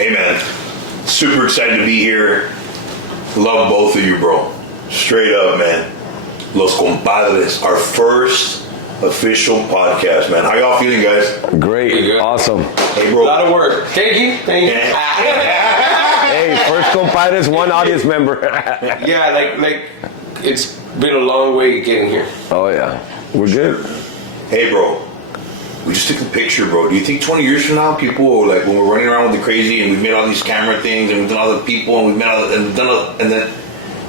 Hey, man. Super excited to be here. Love both of you, bro. Straight up, man. Los Compadres, our first official podcast, man. How y'all feeling, guys? Great. Awesome. Hey, bro. A lot of work. Thank you. Hey, first Compadres, one audience member. Yeah, like it's been a long way getting here. Oh, yeah. We're good. Hey, bro. We just took a picture, bro. Do you think 20 years from now, people, like, when we're running around with the crazy and we've made all these camera things and we've done all the people and we've made all, and we've done all, and then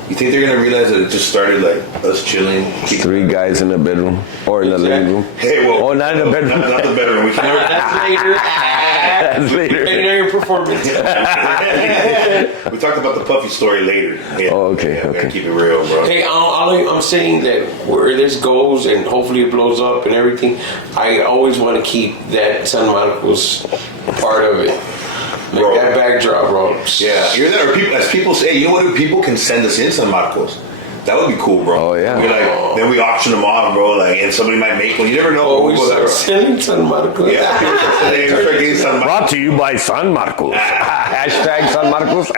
you think they're gonna realize that it just started like us chilling? Three guys in the bedroom or in the living room. Hey, well, Oh, not in the bedroom. Not the bedroom. We can never. That's later. That's later. Engineering performance. We talked about the Puffy story later. Yeah. Oh, okay, Yeah, we gotta okay. keep it real, bro. Hey, I'm saying that where this goes and hopefully it blows up and everything, I always want to keep that San Marcos part of it. Like Bro. that backdrop, bro. Yeah, you're there. People, as people say, you know what? If people can send us in San Marcos, that would be cool, bro. Oh, yeah. We then we auction them off, bro. Like, and somebody might make one. You never know. Oh, we We'll go start that selling San Marcos. route. Yeah, people start getting San Marcos. Brought to you by San Marcos. Hashtag San Marcos.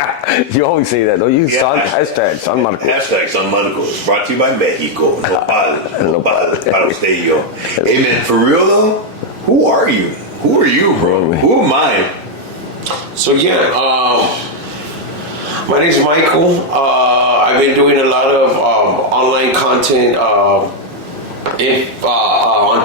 You always say that, don't you? Yeah. Hashtag San Marcos. Hashtag San Marcos. Brought to you by Mexico. No padre. Para usted y yo. Hey, man, for real, though, who are you? Who are you, bro? Who am I? So yeah, my name is Michael. I've been doing a lot of online content on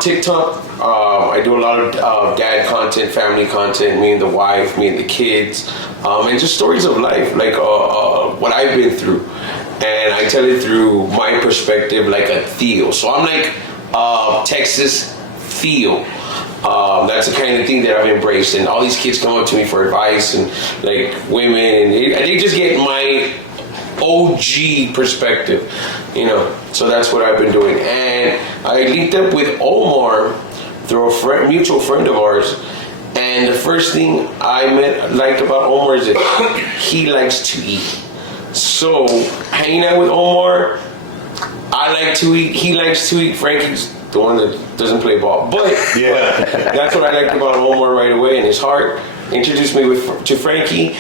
TikTok. I do a lot of dad content, family content, me and the wife, me and the kids, and just stories of life, like what I've been through. And I tell it through my perspective, like a Theo. So I'm like Texas Theo. That's the kind of thing that I've embraced, and all these kids come up to me for advice, and like women, and they just get my OG perspective, you know. So that's what I've been doing, and I linked up with Omar through a mutual friend of ours, and the first thing I liked about Omar is that he likes to eat. So hanging out with Omar, I like to eat, he likes to eat. Frankie's the one that doesn't play ball, but Yeah. that's what I liked about Omar right away, and his heart introduced me to Frankie.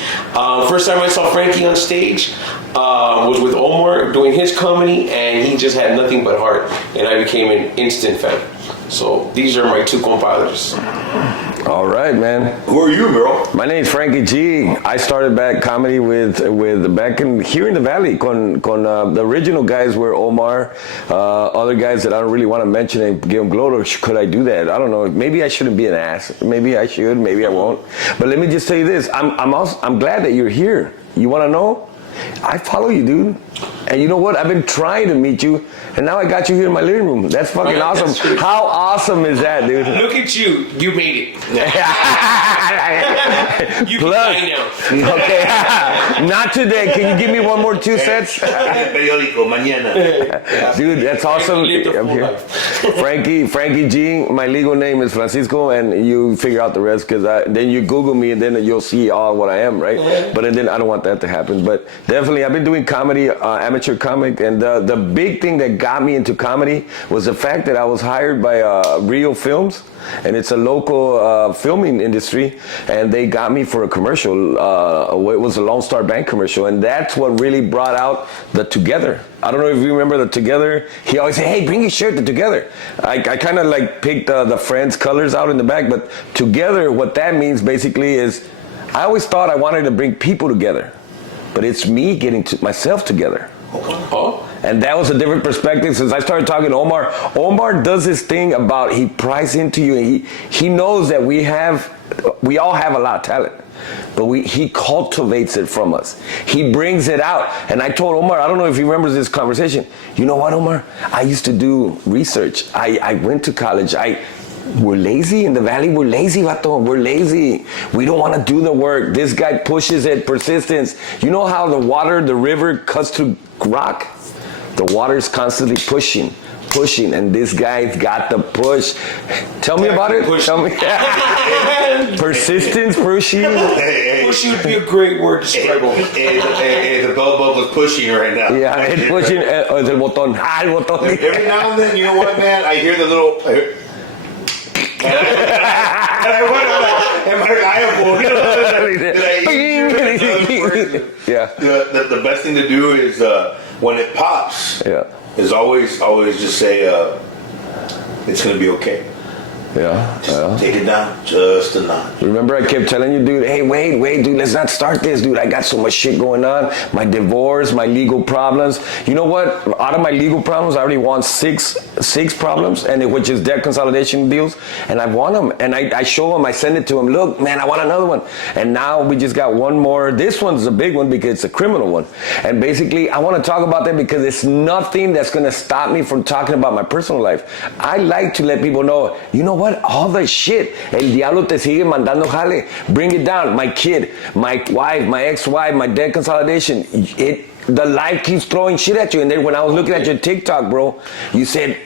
First time I saw Frankie on stage was with Omar doing his comedy, and he just had nothing but heart, and I became an instant fan. So these are my two compadres. All right, man. Who are you, bro? My name is Frankie G. I started back comedy with back in here in the Valley. The original guys were Omar, other guys that I don't really want to mention and give them glory. Could I do that? I don't know. Maybe I shouldn't be an ass. Maybe I should. Maybe I won't. But let me just tell you this. I'm glad that you're here. You want to know? I follow you, dude. And you know what? I've been trying to meet you, and now I got you here in my living room. That's fucking awesome. How awesome is that, dude? Look at you. You made it. You Plus, can now. okay, not today. Can you give me one more 2 sets? Periódico, mañana. Dude, that's awesome. Live the I'm full here. life. Frankie G. My legal name is Francisco, and you figure out the rest because then you Google me, and then you'll see all what I am, right? But then I don't want that to happen. But definitely, I've been doing comedy, amateur comic, and the big thing that got me into comedy was the fact that I was hired by Rio Films, and it's a local filming industry, and they got me for a commercial. It was a Lone Star Bank commercial, and that's what really brought out the Together. I don't know if you remember the Together. He always said, "Hey, bring your shirt to Together." I kind of like picked the Friends colors out in the back, but Together, what that means basically is, I always thought I wanted to bring people together, but it's me getting myself together. Oh. And that was a different perspective since I started talking to Omar. Omar does this thing about he pries into you, and he knows that we all have a lot of talent, but he cultivates it from us. He brings it out. And I told Omar, I don't know if he remembers this conversation. You know what, Omar? I used to do research. I went to college. We're lazy in the Valley. We're lazy, vato. We're lazy. We don't want to do the work. This guy pushes it, persistence. You know how the river cuts through rock? The water's constantly pushing, and this guy's got the push. Tell me about it. Tell me. Persistence, pushing. Pushing would be a great word to describe it. The bell was pushing right now. Yeah, it's pushing. El botón. El botón. Every now and then, you know what, man? I hear the little. And I wonder, like, am I reliable? You know, Yeah. The best thing to do is when it pops. Yeah. Is always just say it's gonna be okay. Yeah. Just take it down just a notch. Remember I kept telling you, dude, hey, wait, dude, let's not start this, dude. I got so much shit going on. My divorce, my legal problems. You know what? Out of my legal problems, I already won six problems, which is debt consolidation deals, and I've won them. And I show him, I send it to him, look, man, I want another one. And now we just got one more. This one's a big one because it's a criminal one. And basically, I want to talk about that because it's nothing that's going to stop me from talking about my personal life. I like to let people know, you know what? All the shit. El diablo te sigue mandando jale. Bring it down. My kid, my wife, my ex-wife, my debt consolidation. The life keeps throwing shit at you. And then when I was looking at your TikTok, bro, you said,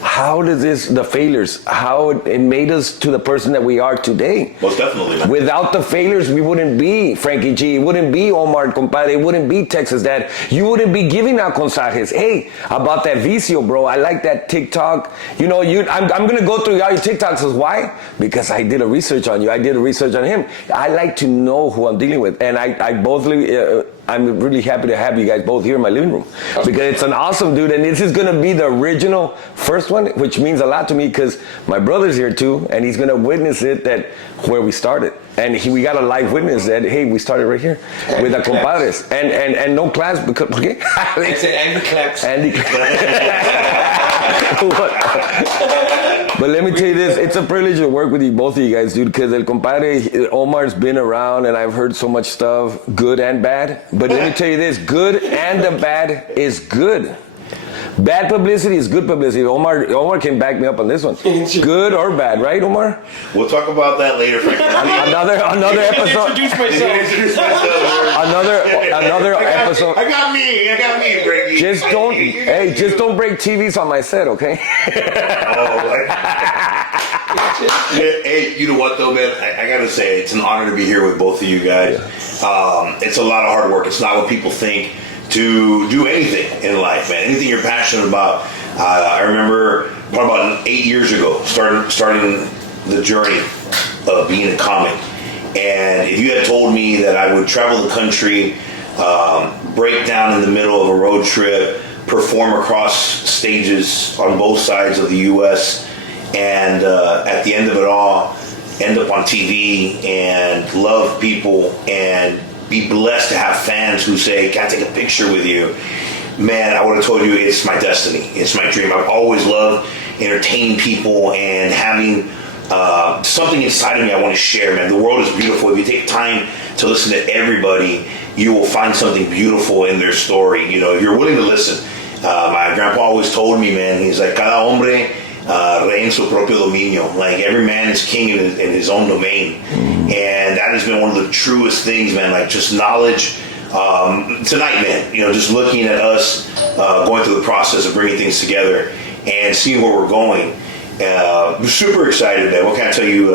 how does the failures, how it made us to the person that we are today? Most definitely. Without the failures, we wouldn't be Frankie G, it wouldn't be Omar Compadre, it wouldn't be Texas Dad. You wouldn't be giving out consejes. Hey, about that vicio, bro, I like that TikTok. You know, I'm going to go through all your TikToks. Why? Because I did a research on you. I did a research on him. I like to know who I'm dealing with. And I'm really happy to have you guys both here in my living room because it's an awesome dude, and this is gonna be the original first one, which means a lot to me because my brother's here too, and he's gonna witness it where we started, and we got a live witness that hey, we started right here with the compadres, and no class because okay. I said Andy claps. But let me tell you this, it's a privilege to work with you, both of you guys, dude, because El Compadre, Omar's been around and I've heard so much stuff, good and bad. But let me tell you this, good and the bad is good. Bad publicity is good publicity. Omar can back me up on this one. Good or bad, right, Omar? We'll talk about that later, Frank. Another episode. Introduce myself. Another episode. I got me, Frankie. Just don't break TVs on my set, okay? Hey, you know what though, man? I gotta say, it's an honor to be here with both of you guys. It's a lot of hard work. It's not what people think to do anything in life, man. Anything you're passionate about. I remember probably about 8 years ago, starting the journey of being a comic. And if you had told me that I would travel the country, break down in the middle of a road trip, perform across stages on both sides of the U.S., and at the end of it all, end up on TV and love people and be blessed to have fans who say, can I take a picture with you? Man, I would have told you it's my destiny. It's my dream. I've always loved entertaining people and having something inside of me I want to share, man. The world is beautiful. If you take time to listen to everybody, you will find something beautiful in their story. You know, if you're willing to listen. My grandpa always told me, man, he's like, cada hombre rey en su propio dominio. Like, every man is king in his own domain. And that has been one of the truest things, man. Like, just knowledge. Tonight, man, you know, just looking at us going through the process of bringing things together and seeing where we're going. We're super excited, man. What can I tell you?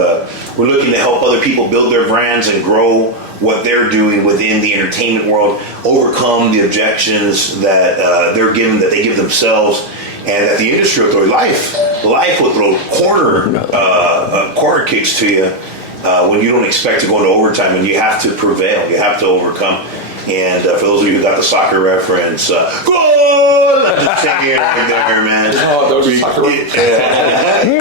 We're looking to help other people build their brands and grow what they're doing within the entertainment world, overcome the objections that they're given, that they give themselves, and that the industry will throw life will throw corner kicks to you when you don't expect to go into overtime, and you have to prevail, you have to overcome. And for those of you who got the soccer reference, goal! I'm just saying it right there, man. Oh, those are soccer reference.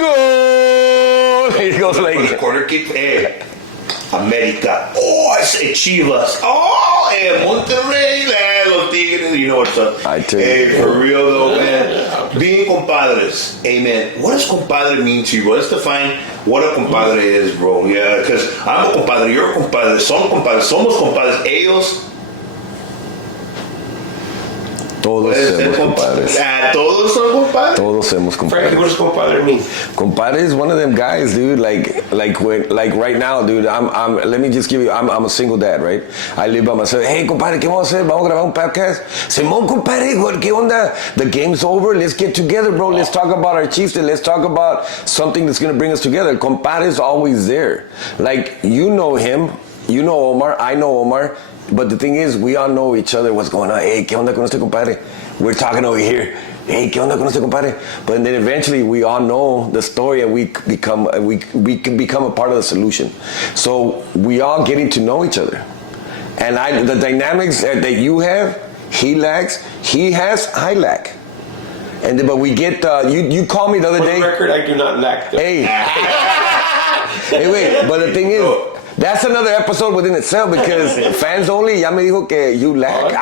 Goal! He goes like the corner kick. Hey, America. Oh, I say Chivas. Oh, hey, Monterrey. Los Tigres. You know what's up. I tell you. Hey, for real though, man. Being compadres. Hey, man. What does compadre mean to you, bro? Let's define what a compadre is, bro. Yeah, because I'm a compadre. You're a compadre. Son compadres. Somos compadres. Ellos. Todos somos compadres. Todos son compadres. Todos somos compadres. Frankie, what does compadre mean? Compadre is one of them guys, dude. Like right now, dude. Let me just give you. I'm a single dad, right? I live by myself. Hey, compadre, ¿qué vamos a hacer? Vamos a grabar un podcast. Simón, compadre, ¿qué onda? The game's over. Let's get together, bro. Let's talk about our Chiefs. Let's talk about something that's gonna bring us together. Compadre is always there. Like, you know him. You know Omar. I know Omar. But the thing is, we all know each other, what's going on. Hey, ¿qué onda con este compadre? We're talking over here. Hey, ¿qué onda con este compadre? But then eventually we all know the story and we can become a part of the solution. So we all getting to know each other. And the dynamics that you have, he lacks. He has, I lack. And then, but we get you called me the other day. For the record, I do not lack them. Hey, hey, wait. But the thing is, that's another episode within itself because fans only. Ya me dijo que you lack.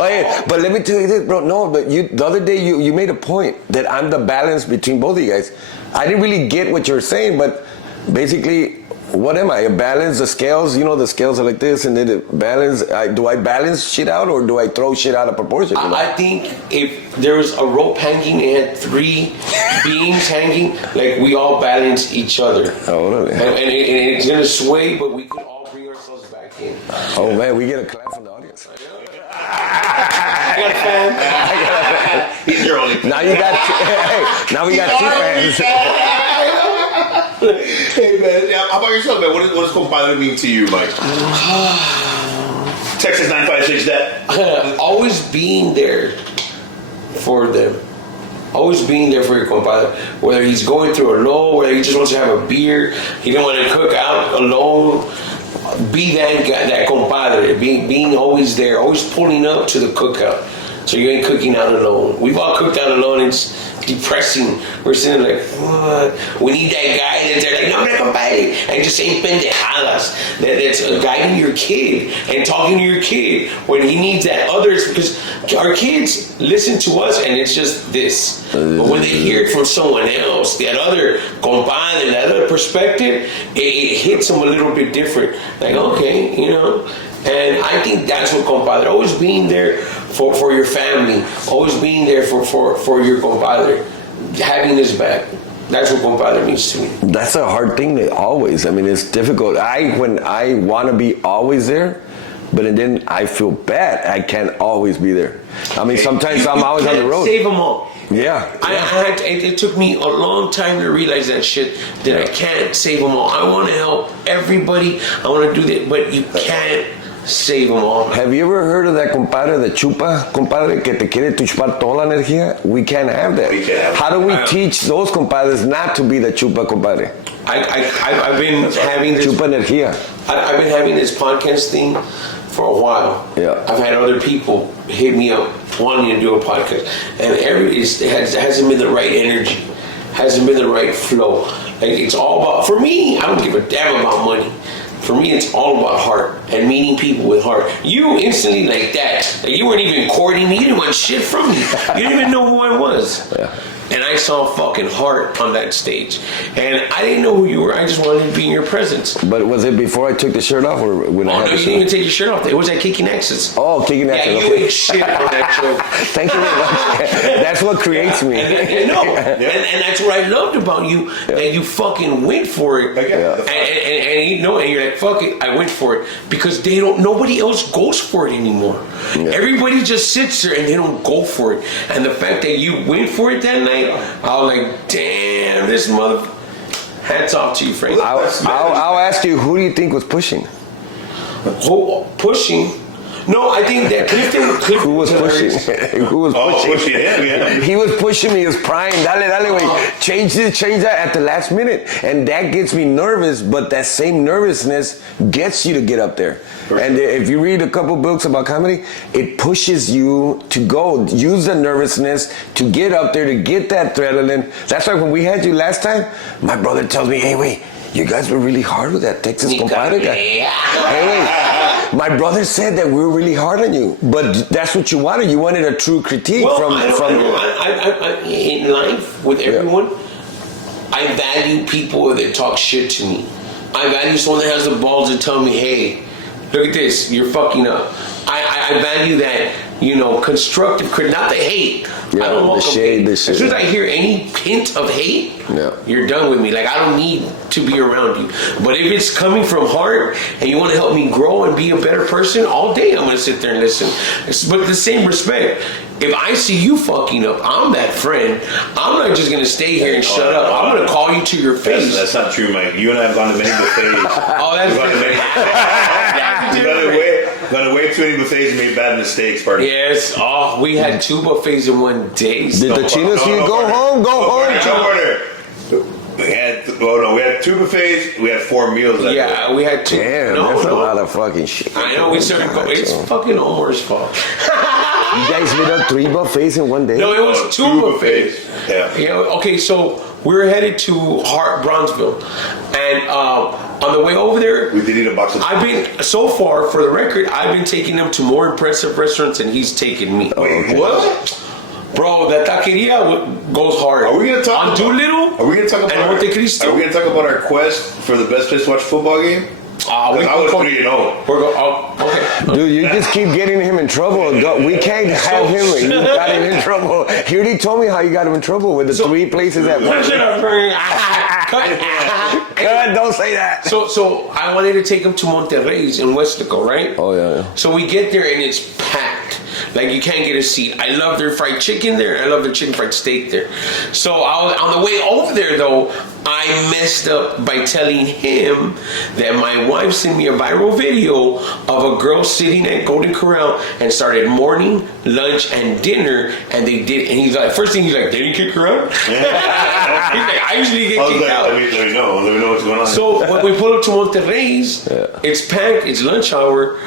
Oye, but let me tell you this, bro. No, but the other day you made a point that I'm the balance between both of you guys. I didn't really get what you're saying, but basically, what am I? A balance? The scales, the scales are like this, and then the balance. Do I balance shit out, or do I throw shit out of proportion? I think if there was a rope hanging and had 3 beams hanging, like we all balance each other. Oh, really? And it's gonna sway, but we could all bring ourselves back in. Oh man, we get a clap from the audience. I got a fan. He's your only. Now you got. Now we got 2 fans. Hey man, how about yourself, man? What does compadre mean to you, Mike? Texas 956 that. Always being there for them. Always being there for your compadre. Whether he's going through a low, whether he just wants to have a beer, he don't want to cook out alone. Be that guy, that compadre. Being always there, always pulling up to the cookout. So you ain't cooking out alone. We've all cooked out alone. It's depressing. We're sitting like, what? We need that guy that's there like, no, compadre. And just saying pendejadas. That's guiding your kid and talking to your kid when he needs that others. Because our kids listen to us and it's just this. But when they hear it from someone else, that other compadre, that other perspective, it hits them a little bit different. Like, okay, And I think that's what compadre, always being there for your family, always being there for your compadre, having his back. That's what compadre means to me. That's a hard thing to always. I mean, it's difficult. When I want to be always there, but then I feel bad. I can't always be there. I mean, sometimes I'm always on the road. Save them all. Yeah. It took me a long time to realize that shit, that I can't save them all. I want to help everybody. I want to do that, but you can't save them all. Have you ever heard of that compadre, the chupa compadre, que te quiere chupar toda la energía? We can't have that. How do we teach those compadres not to be the chupa compadre? I've been having this chupa energía. I've been having this podcast thing for a while. Yeah. I've had other people hit me up wanting to do a podcast, and it hasn't been the right energy, hasn't been the right flow. Like, it's all about, for me, I don't give a damn about money. For me, it's all about heart and meeting people with heart. You instantly like that. Like, you weren't even courting me. You didn't want shit from me. You didn't even know who I was. Yeah. And I saw fucking heart on that stage. And I didn't know who you were. I just wanted to be in your presence. But was it before I took the shirt off or when I had no, the you shirt? didn't even take your shirt off. It was at Kicking Exes. Oh, Kicking Exes. Yeah, you ate shit on that show. Thank you very much. That's what creates me. And that's what I loved about you, that you fucking went for it. Yeah. And you're like, fuck it, I went for it. Because nobody else goes for it anymore. Yeah. Everybody just sits there and they don't go for it. And the fact that you went for it that night, I was like, damn, this mother. Hats off to you, Frank. I'll ask you, who do you think was pushing? Pushing? No, I think that Clifton Who was pushing? Who was pushing? Pushing him, yeah. He was pushing me. He was prying. Dale, wait. Change this, change that at the last minute. And that gets me nervous, but that same nervousness gets you to get up there. And if you read a couple books about comedy, it pushes you to go. Use the nervousness to get up there, to get that adrenaline. That's why when we had you last time, my brother tells me, hey, wait, you guys were really hard with that Texas compadre guy. Hey, wait. My brother said that we were really hard on you, but that's what you wanted. You wanted a true critique from. In life with everyone, I value people that talk shit to me. I value someone that has the balls to tell me, "Hey, look at this, you're fucking up." I value that, constructive critique, not the hate. Yeah, I don't want the shade. As soon as I hear any hint of hate, you're done with me. Like, I don't need to be around you. But if it's coming from heart and you want to help me grow and be a better person, all day I'm going to sit there and listen. But the same respect, if I see you fucking up, I'm that friend. I'm not just going to stay here and shut up. I'm going to call you to your face. That's not true, Mike. You and I have gone to many buffets. Oh, that's Gone to way too many buffets and made bad mistakes, partner. Yes. Oh, we had 2 buffets in one day. Did the Chinos go home? Go home, We had had 2 buffets. We had 4 meals. That Yeah, we had 2. Damn, that's a lot of fucking shit. I know, we started going. It's fucking Omar's fault. You guys lit up 3 buffets in one day? No, it was 2 buffets. Yeah. Okay, so we were headed to Bronzeville, and on the way over there, We did eat a box of. I've been so far, for the record, I've been taking him to more impressive restaurants than he's taken me. Wait, what? Bro, that taqueria goes hard. Are we gonna talk on about- Doolittle? Are we gonna talk about? And Montecristo? Are we gonna talk about our quest for the best place to watch a football game? I was 3-0. We're going. Oh, okay. Dude, you just keep getting him in trouble. We can't have him. You got him in trouble. He already told me how you got him in trouble with the 3 places at God, don't say that. So I wanted to take him to Monterrey's in Westico, right? Oh, yeah. So we get there and it's packed. Like you can't get a seat. I love their fried chicken there. I love their chicken fried steak there. So I was on the way over there though. I messed up by telling him that my wife sent me a viral video of a girl sitting at Golden Corral and started morning, lunch, and dinner, and they did. And he's like, first thing he's like, "Did you kick her out?" He's like, "I usually get kicked out." Let me know what's going on. So when we pull up to Monterrey's, it's packed. It's lunch hour.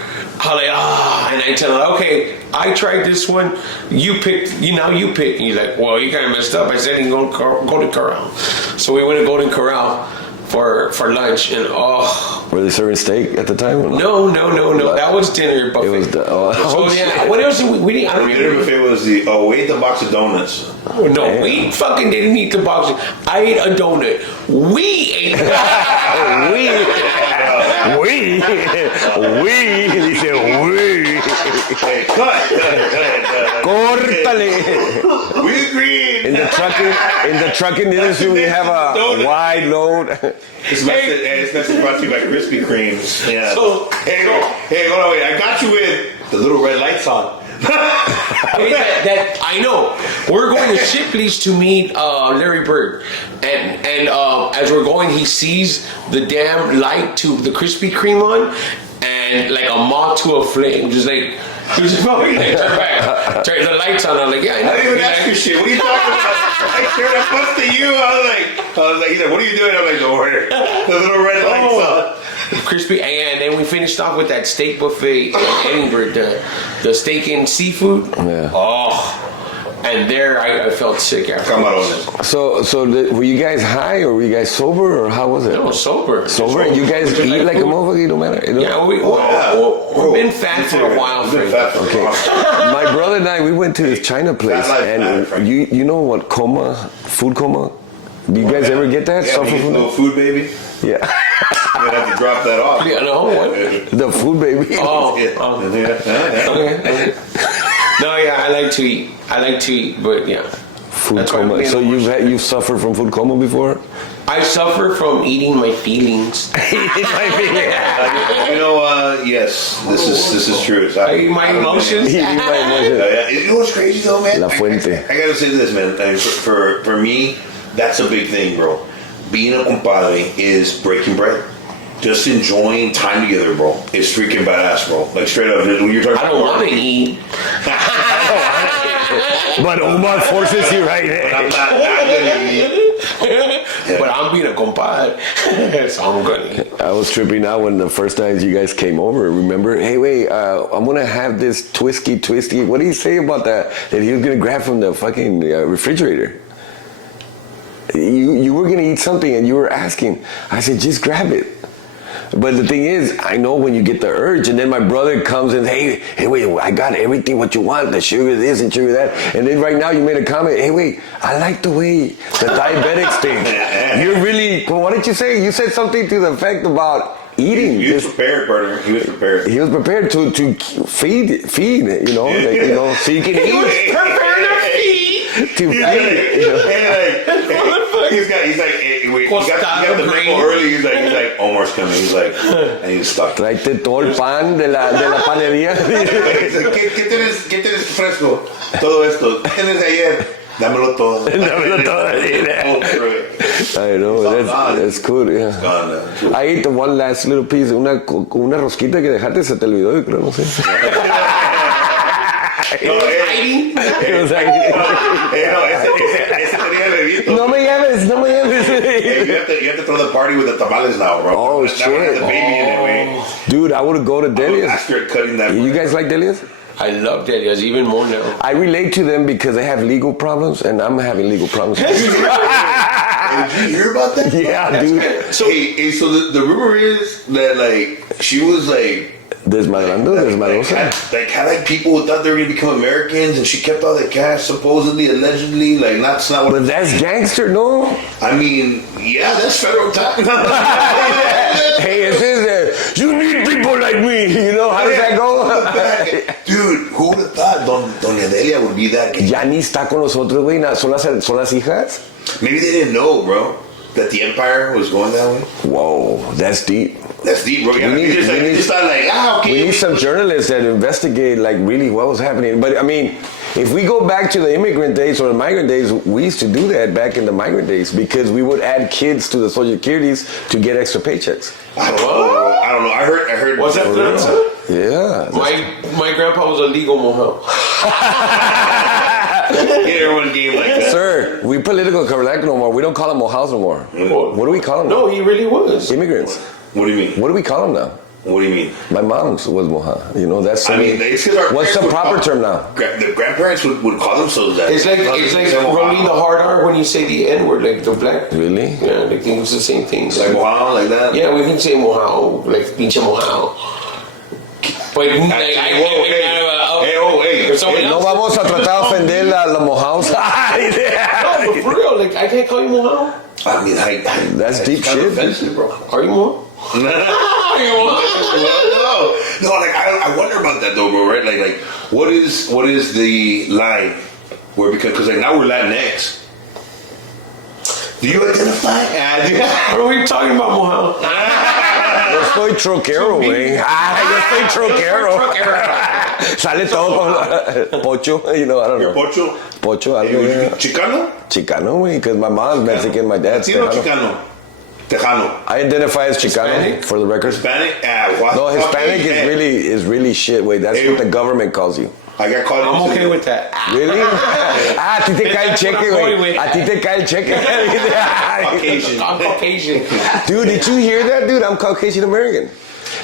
I'm like, and I tell him, okay, I tried this one. You picked. Now you pick. And he's like, well, you kind of messed up. I said he go to Golden Corral. So we went to Golden Corral for lunch, and Were they serving steak at the time? Or not? No. That was dinner buffet. It was the. So yeah, what else did we didn't? I don't The dinner remember. buffet was we ate the box of donuts. Oh, no, we fucking didn't eat the box. I ate a donut. We ate. We. He said, we. Hey, cut. Córtale. We agreed. In the trucking industry, we have a wide load. This message brought to you by Krispy Kremes. Yeah. So- hey, hold on, wait. I got you with the little red lights on. that I know. We're going to Shipley's to meet Larry Bird, and as we're going, he sees the damn light to the Krispy Kreme on, and like a moth to a flame, just like. He was just fucking like, turn the lights on. I'm like, yeah, I know. I didn't even ask you shit. What are you talking about? I sure I busted you. I was like, he's like, what are you doing? I'm like, don't worry. The little red lights on. Crispy, and then we finished off with that steak buffet in Edinburgh, the steak and seafood. Yeah. Oh, and there I felt sick after. Camarones. So were you guys high or were you guys sober or how was it? No, sober. Sober? And you guys eat like a motherfucker? It don't matter. It don't- Yeah, we've been fat for a while. We've been fat for a while. My brother and I, we went to this China place, Fat life, and Frank. you know what food coma? Do you guys ever get that? Yeah, Suffer you from little that? food baby. Yeah. You're gonna have to drop that off. Yeah, no, what? The food baby. Oh, okay. No, yeah, I like to eat, but yeah. Food That's why coma. we So don't you've suffered from food coma before? I suffer from eating my feelings. You know, yes, this is true. I eat my emotions. Eating my emotions. Yeah. You know what's crazy though, man? La Fuente. I gotta say this, man. I mean, for me, that's a big thing, bro. Being a compadre is breaking bread. Just enjoying time together, bro. It's freaking badass, bro. Like straight up, when you're talking. I don't want to eat. But Omar forces you right I'm there. not gonna eat. But I'm being a compadre, so I'm gonna eat. I was tripping out when the first times you guys came over. Remember? Hey, wait, I'm gonna have this twisty. What do you say about that? That he was gonna grab from the fucking refrigerator. You were gonna eat something and you were asking. I said, just grab it. But the thing is, I know when you get the urge, and then my brother comes and hey, wait, I got everything what you want, the sugar this and sugar that, and then right now you made a comment, hey, wait, I like the way the diabetics think. You're really, what did you say? You said something to the effect about eating. He was prepared, brother. He was prepared. He was prepared to feed, you know, like, you know, so you can eat. Prepare to feed. To feed, you know. He's like, hey, wait, you got the memo early. He's like, Omar's coming. He's like, and he's stuck. Tráete todo el pan de la panería. He's like, ¿Qué tienes fresco? Todo esto. ¿Qué tienes ayer? Dámelo todo. Dámelo todo. I know, that's cool, yeah. Gone, I ate the one last little piece, una rosquita que dejaste, se te olvidó, yo creo, no sé. hiding. It was like, ese tenía bebito. no me llames. Hey, you have to throw the party with the tamales now, bro. Oh, that shit. one has the baby in it, way. Dude, I would go to Delia's. After cutting that. You guys like Delia's? I love Delia's even more now. I relate to them because they have legal problems, and I'm having legal problems. Did you hear about that? Yeah, dude. So, so the rumor is that like she was like Desmadrosa. had like people who thought they were gonna become Americans, and she kept all the cash supposedly, allegedly. Like that's not what. But that's gangster, no? I mean, yeah, that's federal time. Hey, it says you need people like me. You know how does that go? Dude, who would have thought Doña Delia would be that? Ya ni está con nosotros, güey. Son las hijas. Maybe they didn't know, bro, that the empire was going that way. Whoa, that's deep. That's deep, bro. Yeah, you just thought like, okay. We need some journalists that investigate like really what was happening. But I mean, if we go back to the immigrant days or the migrant days, we used to do that back in the migrant days because we would add kids to the Social Securities to get extra paychecks. I don't know. I heard. Was that true? Yeah. My grandpa was a legal mohel. Everyone game like that. Sir, we political correct no more. We don't call them mohels no more. What do we call them? No, he really was. Immigrants. What do you mean? What do we call them now? What do you mean? My mom's was moha. You know, that's. I mean, what's the proper term now? The grandparents would call themselves that. It's like rolling the hard R when you say the N word, like the black. Really? Yeah, like it's the same thing. Like mohao, like that. Yeah, we can say mohao, like pinche mohao. But like, No vamos a tratar de ofender a los mojados. No, but for real, like I can't call you mohao. I mean, that's deep shit. Offensive, bro. Are you mohao? No, like I wonder about that though, bro. Right? Like, what is the line where because like now we're Latinx. Do you identify? What are we talking about, mohao? Yo soy troquero, güey. Yo soy troquero. Sale todo con pocho, you know, I don't know. Pocho? Pocho, algo. Chicano? Chicano, güey, because my mom's Mexican, my dad's Chicano. Tejano. I identify as Chicano, Hispanic? for the record. Hispanic? No, Hispanic is really shit, güey. That's what the government calls you. I got called. I'm okay with that. Really? A ti te cae el cheque, güey. A ti te cae el cheque. Caucasian. I'm Caucasian. Dude, did you hear that, dude? I'm Caucasian American.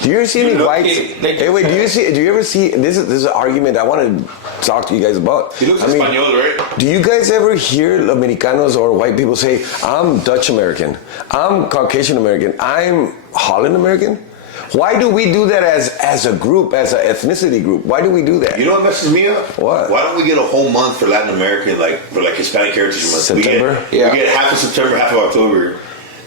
Do you ever see any whites? Hey, wait. Do you ever see? This is an argument I want to talk to you guys about. He looks Espanol, right? Do you guys ever hear Americanos or white people say, "I'm Dutch American, I'm Caucasian American, I'm Holland American"? Why do we do that as a group, as an ethnicity group? Why do we do that? You know what messes me up? What? Why don't we get a whole month for Latin American, for Hispanic Heritage Month? September? We get half of September, half of October.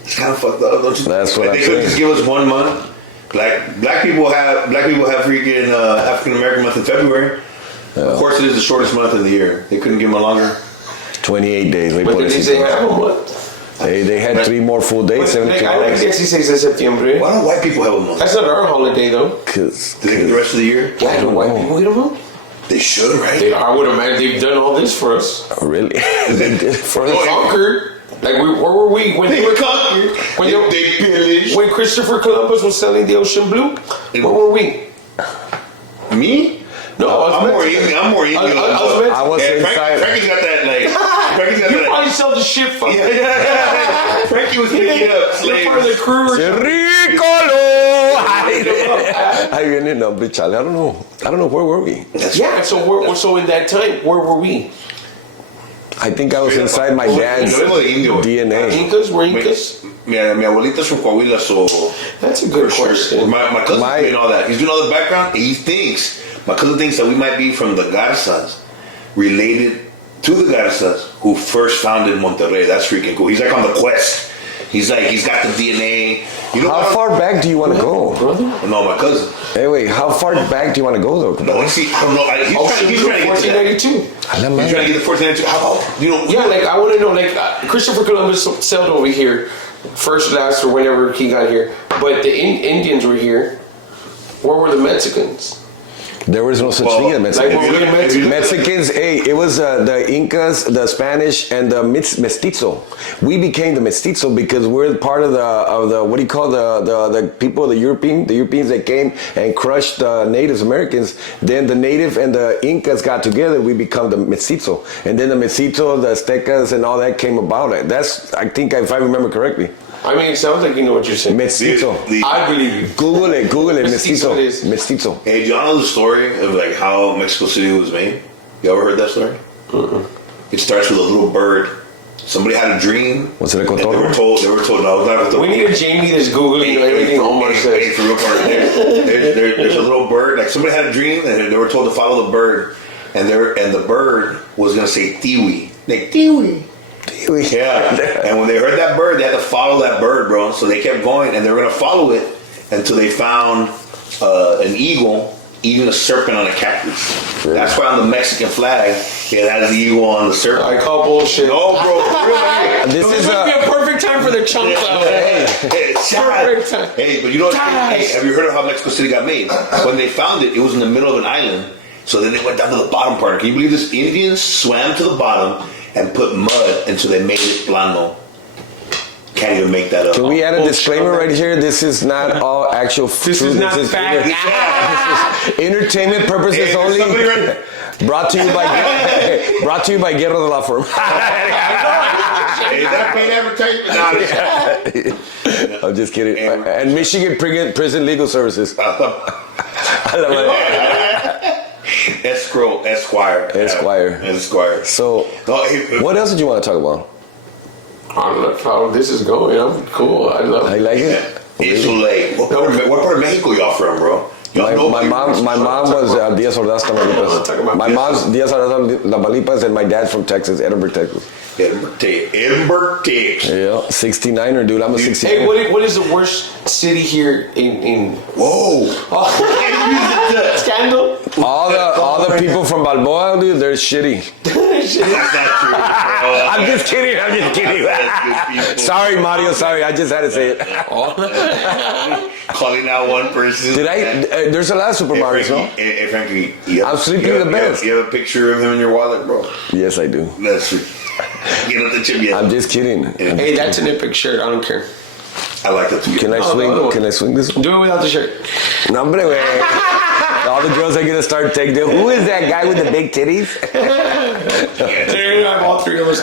It's kind of fucked up, don't you? That's what I'm They could saying. just give us 1 month. Black people have freaking African American month in February. Yeah. Of course, it is the shortest month in the year. They couldn't give them a longer. 28 days. But did they say have a month? They had 3 more full days, 72 I like hours. 16 de septiembre. Why don't white people have a month? That's not our holiday though. Cause Do they get the rest of the year? Why do white people get a month? They should, right? I would imagine they've done all this for us. Really? They did for us. Conquered. Like where were we when They conquered. They pillaged. When Christopher Columbus was sailing the ocean blue? Where were we? Me? No, I'm more Indian. I was inside. Frankie's got that Frankie's got You that. probably sell the ship for Yeah. Frankie was picking up slaves. You're part of the crew or something. Ricolo! I really know, bitch. I don't know. Where were we? Yeah, so in that time, where were we? I think I was inside my dad's DNA. Incas? Were Incas? Mi abuelita's from Coahuila, so That's a good question. My cousin's doing all that. He's doing all the background. My cousin thinks that we might be from the Garzas, related to the Garzas who first founded Monterrey. That's freaking cool. He's like on the quest. He's got the DNA. You know How far back do you want to go? Brother? No, my cousin. Hey, wait. How far back do you want to go, though? No, see, I don't know. He's trying to get to that. 1492. He's trying to get the 1492. Yeah, like I want to know, like Christopher Columbus sailed over here, first, last, or whenever he got here. But the Indians were here. Where were the Mexicans? There was no such thing as Like Mexicans. when we were Mexicans. Mexicans, hey, it was the Incas, the Spanish, and the mestizo. We became the mestizo because we're part of the what do you call the people, the Europeans that came and crushed the Native Americans. Then the Native and the Incas got together. We become the mestizo, and then the mestizo, the Aztecas, and all that came about. That's, I think, if I remember correctly. I mean, it sounds like you know what you're saying. Mestizo. I believe you. Google it, Mestizo mestizo. it is. Mestizo. Hey, do you know the story of like how Mexico City was made? You ever heard that story? It starts with a little bird. Somebody had a dream. Was it a and they cotorro? were told, no, it was not a cotorro. We need a Jamie that's Googling everything Omar Hey, says. for real part, there's a little bird. Like somebody had a dream, and they were told to follow the bird, and the bird was gonna say tiwi, like tiwi. Yeah, and when they heard that bird, they had to follow that bird, bro. So they kept going, and they were gonna follow it until they found an eagle eating a serpent on a cactus. That's why on the Mexican flag it has the eagle on the serpent. I call bullshit. No, bro, really. This is would be a perfect time for the chunk cloud. Hey, Perfect time. hey, but you know, hey, have you heard of how Mexico City got made? When they found it, it was in the middle of an island. So then they went down to the bottom part. Can you believe this? Indians swam to the bottom and put mud until they made it plano. Can't even make that up. Can we add a disclaimer right here? This is not all actual This truth. is not fact. This is entertainment purposes Hey, there's only. somebody right- Brought to you by Guerra de la Firm. Hey, that paid advertisement? No, I'm just kidding. And Michigan Prison Legal Services. I love it. Esquire. So, No, hey, what else did you want to talk about? I don't know how this is going. I'm cool. I love I it. like it. It's like, what part of Mexico y'all from, bro? Y'all My mom was Diaz Ordaz, Tamaulipas. My mom's Diaz Ordaz, Tamaulipas, and my dad's from Texas, Edinburgh, Texas. Edinburgh, Texas. Yeah, 69er, dude. I'm a 69er. Hey, what is the worst city here in Whoa. Scandal? All the people from Balboa, dude, they're shitty. That's not true. I'm just kidding. That's good people. Sorry, Mario. Sorry, I just had to say it. Calling out one person. Did I? There's a lot of Super Marios, no? Hey, Frankie, I'm sleeping the best. You have a picture of him in your wallet, bro? Yes, I do. That's true. Get up the chip yet. I'm just kidding. Hey, that's an epic shirt. I don't care. I like that too. Can I swing? Can I swing this one? Do it without the shirt. No, hombre, güey. All the girls are gonna start taking. Who is that guy with the big titties? There, I have all three of us.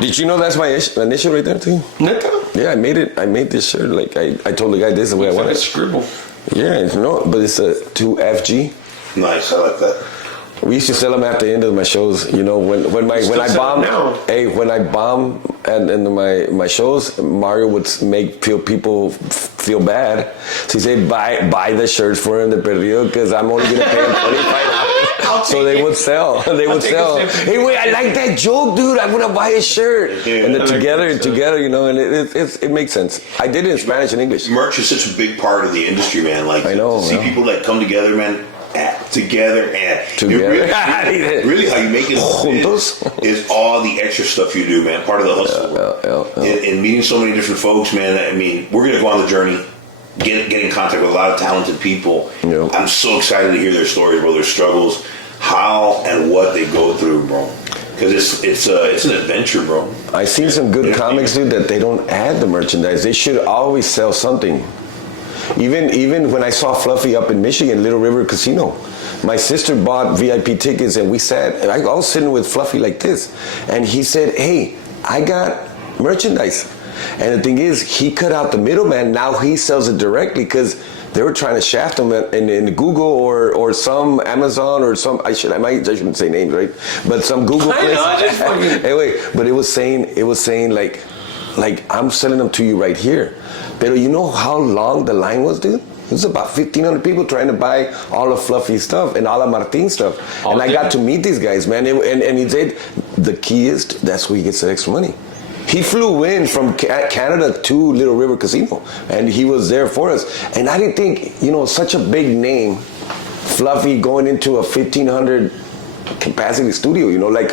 Did you know that's my initial right there too? Neta? Yeah, I made it. I made this shirt. Like I told the guy this is the way I want It's it. scribble. Yeah, no, but it's a 2FG. Nice, I like that. We used to sell them at the end of my shows. You know, when I sell bomb, them now? hey, when I bomb and my shows, Mario would make people feel bad. So he said, buy the shirts for him, the perdido, because I'm only gonna pay him $25. So they would sell. They would sell. Hey, wait, I like that joke, dude. I'm gonna buy his shirt. Yeah, and then I like together, you know, and it makes sense. I did it in Spanish and English. Merch is such a big part of the industry, man. Like, I know, to see I know. people that come together, man. Together. Really how you make it Juntos? is all the extra stuff you do, man. Part of the hustle. And meeting so many different folks, man. I mean, we're gonna go on the journey, get in contact with a lot of talented people. Yeah. I'm so excited to hear their stories, bro, their struggles, how and what they go through, bro. Because it's an adventure, bro. I seen some good comics, dude, that they don't add the merchandise. They should always sell something. Even when I saw Fluffy up in Michigan, Little River Casino, my sister bought VIP tickets and we sat, and I was sitting with Fluffy like this, and he said, hey, I got merchandise. And the thing is, he cut out the middleman. Now he sells it directly because they were trying to shaft him in Google or some Amazon or some, I shouldn't say names, right? But some Google place. Anyway, but it was saying like I'm selling them to you right here. But you know how long the line was, dude? It was about 1,500 people trying to buy all of Fluffy's stuff and all of Martin's stuff. And I got to meet these guys, man. And he said, the key is, that's where he gets the extra money. He flew in from Canada to Little River Casino, and he was there for us. And I didn't think, such a big name, Fluffy going into a 1,500 capacity studio, like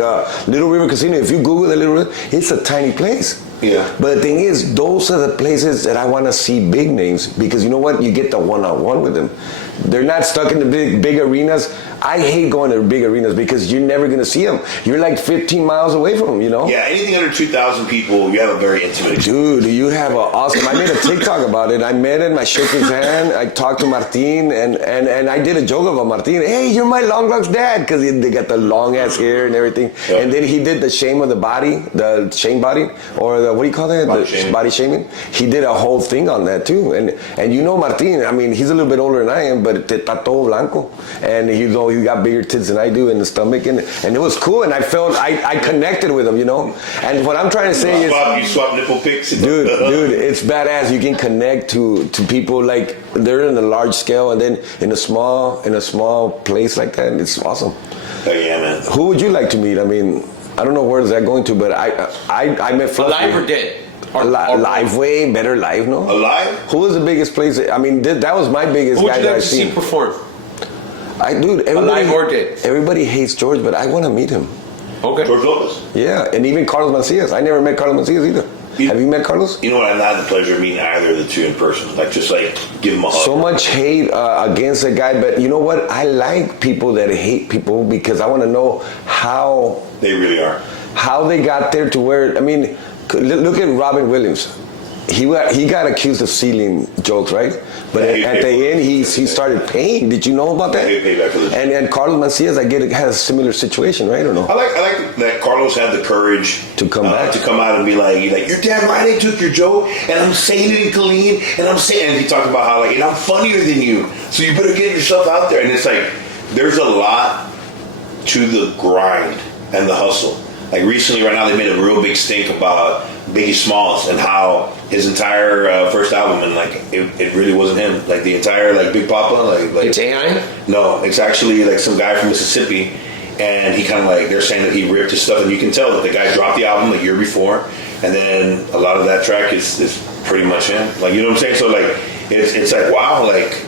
Little River Casino. If you Google the Little River, it's a tiny place. Yeah. But the thing is, those are the places that I want to see big names, because you know what? You get the one-on-one with them. They're not stuck in the big arenas. I hate going to big arenas because you're never going to see them. You're like 15 miles away from them, you know? Yeah, anything under 2,000 people, you have a very intimate experience. Dude, you have an awesome... I made a TikTok about it. I met him, I shook his hand, I talked to Martin, and I did a joke about Martin. Hey, you're my long lost dad, because they got the long ass hair and everything. Yeah. And then he did the shame of the body, the shame body, or the, what do you call that? Body shaming. He did a whole thing on that too. And you know Martin, I mean, he's a little bit older than I am, but está todo blanco. And he got bigger tits than I do in the stomach, and it was cool, and I felt I connected with him, you know. And what I'm trying to say is, you swap nipple pics, dude, it's badass. You can connect to people like they're in a large scale, and then in a small place like that, it's awesome. Oh yeah, man. Who would you like to meet? I mean, I don't know where is that going to, but I met Fluffy. Alive or dead? Alive, way better live, no? Alive? Who was the biggest place? I mean, that was my biggest guy that I've seen. Who would you like to see perform? Alive or dead? Everybody hates George, but I want to meet him. Okay. George Lopez? Yeah, and even Carlos Macias. I never met Carlos Macias either. Have you met Carlos? You know what? I've not had the pleasure of meeting either of the two in person. Like, just like, give him a hug. So much hate against a guy, but you know what? I like people that hate people because I want to know how... They really are. How they got there to where... I mean, look at Robin Williams. He got accused of stealing jokes, right? But at the end, he started paying. Did you know about that? And Carlos Macias, I get, has a similar situation, right, or no? I like that Carlos had the courage to come back, to come out and be like, you're damn right, I took your joke, and I'm saying it in clean, and he talked about how and I'm funnier than you, so you better get yourself out there. And it's like, there's a lot to the grind and the hustle. Like recently, right now, they made a real big stink about Biggie Smalls and how his entire first album, and like it really wasn't him. Like the entire Big Papa, like it's AI. No, it's actually like some guy from Mississippi, and he kind of they're saying that he ripped his stuff, and you can tell that the guy dropped the album the year before, and then a lot of that track is pretty much him. Like, you know what I'm saying? So like it's like, wow, like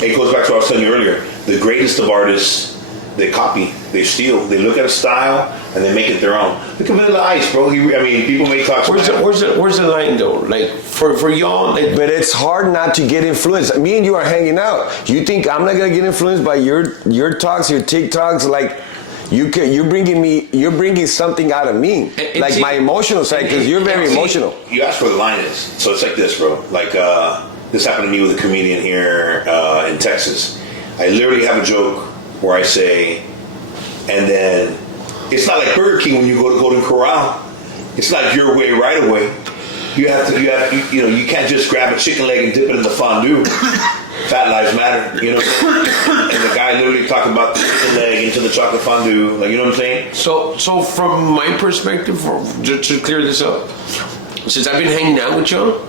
it goes back to what I was telling you earlier. The greatest of artists, they copy, they steal, they look at a style and they make it their own. Look at Vanilla Ice, bro. People make talks. Where's the line though? Like for y'all, but it's hard not to get influenced. Me and you are hanging out. You think I'm not gonna get influenced by your talks, your TikToks? Like you're bringing something out of me, like my emotional side, because you're very emotional. You asked where the line is, so it's like this, bro. Like this happened to me with a comedian here in Texas. I literally have a joke where I say, and then it's not like Burger King when you go to Golden Corral. It's not your way right away. You can't just grab a chicken leg and dip it in the fondue. Fat lives matter, you know. And the guy literally talking about the chicken leg into the chocolate fondue, like, you know what I'm saying? So from my perspective, just to clear this up, since I've been hanging out with y'all,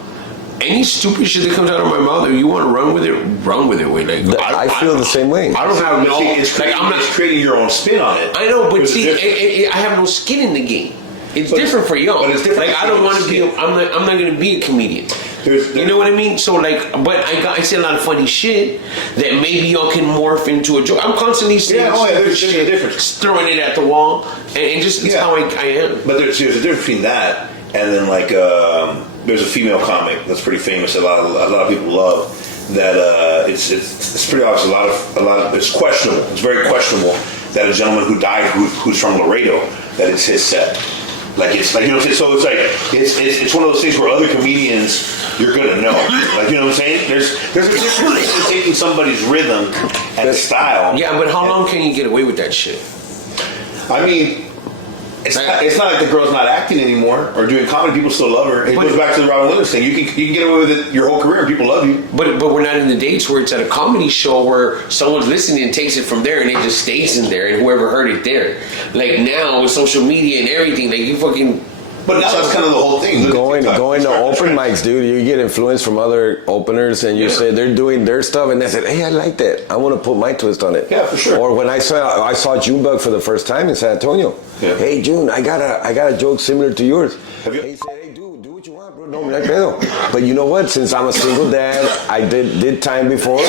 any stupid shit that comes out of my mouth, if you want to run with it. Wait, like I feel the same way. I don't have no. I'm not creating your own spin on it. I know, but see, I have no skin in the game. It's different for y'all. But it's different. Like I don't want to be. I'm not going to be a comedian. You know what I mean? So like, but I say a lot of funny shit that maybe y'all can morph into a joke. I'm constantly saying there's a difference. Throwing it at the wall, and just it's how I am. But there's a difference between that and then like there's a female comic that's pretty famous. A lot of people love that. It's pretty obvious. A lot of it's questionable. It's very questionable that a gentleman who died who's from Laredo, that it's his set. Like it's like, you know what I'm saying? So it's like it's one of those things where other comedians you're gonna know. Like, you know what I'm saying? There's a difference in taking somebody's rhythm and style. Yeah, but how long can you get away with that shit? I mean, it's not like the girl's not acting anymore or doing comedy. People still love her. It goes back to the Robin Williams thing. You can get away with it your whole career and people love you. But we're not in the dates where it's at a comedy show where someone's listening and takes it from there and it just stays in there and whoever heard it there. Like now with social media and everything, like you fucking. But now that's kind of the whole thing. Going to open mics, dude. You get influenced from other openers, and you say they're doing their stuff, and they said, "Hey, I like that. I want to put my twist on it." Yeah, for sure. Or when I saw Junebug for the first time in San Antonio. Yeah. Hey, June, I got a joke similar to yours. He said, "Hey, dude, do what you want, bro. No, me like pedo." But you know what? Since I'm a single dad, I did time before,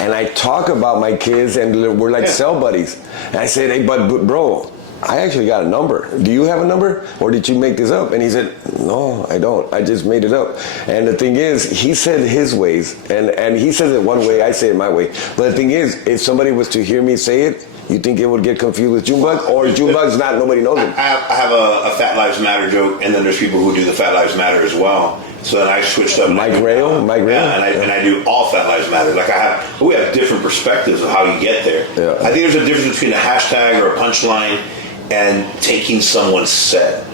and I talk about my kids, and we're like cell buddies. And I said, "Hey, but bro." I actually got a number. Do you have a number? Or did you make this up? And he said, no, I don't. I just made it up. And the thing is, he said his ways, and he says it one way, I say it my way. But the thing is, if somebody was to hear me say it, you think it would get confused with Junebug? Or Junebug's not, nobody knows it? I have a Fat Lives Matter joke, and then there's people who do the Fat Lives Matter as well. So then I switched up. Mike Rayo? Yeah, and I do all Fat Lives Matter. Like we have different perspectives of how you get there. Yeah. I think there's a difference between a hashtag or a punchline and taking someone's set.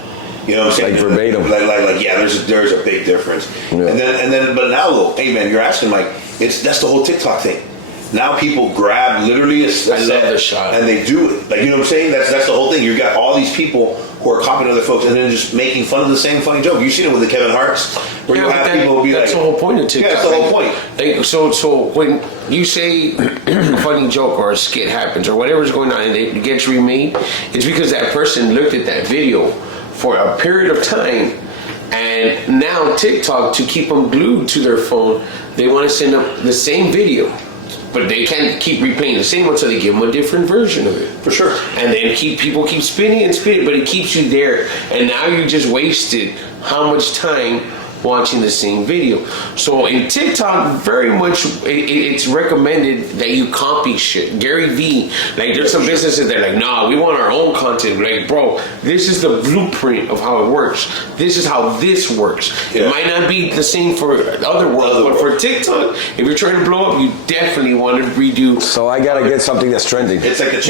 You know what I'm saying? Like verbatim. Like yeah, there's a big difference. Yeah. And then, but now though, hey man, you're asking like that's the whole TikTok thing. Now people grab literally a set and they do it. Like, you know what I'm saying? That's the whole thing. You got all these people who are copying other folks and then just making fun of the same funny joke. You've seen it with the Kevin Harts, where you have people be that's like, the whole point of TikTok. Yeah, that's the whole point. Like, so when you say a funny joke or a skit happens or whatever's going on and it gets remade, it's because that person looked at that video for a period of time. And now TikTok, to keep them glued to their phone, they want to send up the same video. But they can't keep replaying the same one, so they give them a different version of it. For sure. And then people keep spinning and spinning, but it keeps you there. And now you just wasted how much time watching the same video. So in TikTok, very much it's recommended that you copy shit. Gary Vee, like there's some businesses that are like, nah, we want our own content. Like, bro, this is the blueprint of how it works. This is how this works. Yeah. It might not be the same for other worlds, but for TikTok, if you're trying to blow up, you definitely want to redo. So I gotta get something that's trending. It's like that's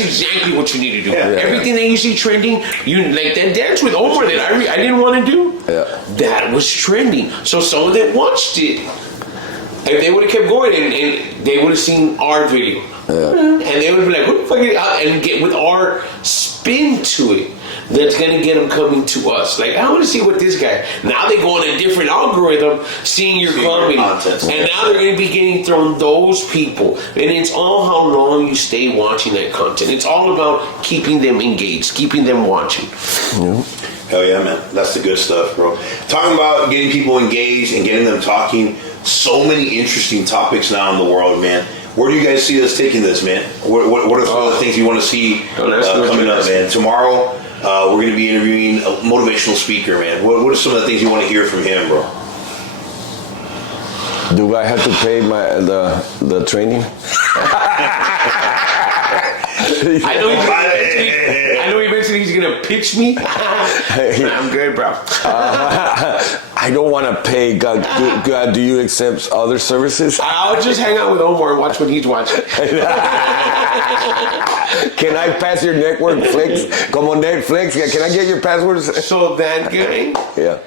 exactly what you need to do. Yeah. Everything that you see trending, you like that dance with Omar that I didn't want to do. Yeah. That was trending. So someone that watched it, if they would have kept going and they would have seen our video. Yeah. And they would be like, what the fuck is, and get with our spin to it, that's going to get them coming to us. Like, I want to see what this guy, now they go on a different algorithm, seeing your comedy. And now they're going to be getting thrown those people. And it's all how long you stay watching that content. It's all about keeping them engaged, keeping them watching. Yeah. Hell yeah, man. That's the good stuff, bro. Talking about getting people engaged and getting them talking, so many interesting topics now in the world, man. Where do you guys see us taking this, man? What are some of the things you want to see coming up, man? Tomorrow, we're going to be interviewing a motivational speaker, man. What are some of the things you want to hear from him, bro? Do I have to pay the training? I know eventually he's gonna pitch me. I'm good, bro. I don't want to pay. God, do you accept other services? I'll just hang out with Omar and watch what he's watching. Can I pass your network flex? Como Netflix? Can I get your passwords? So that guy, yeah.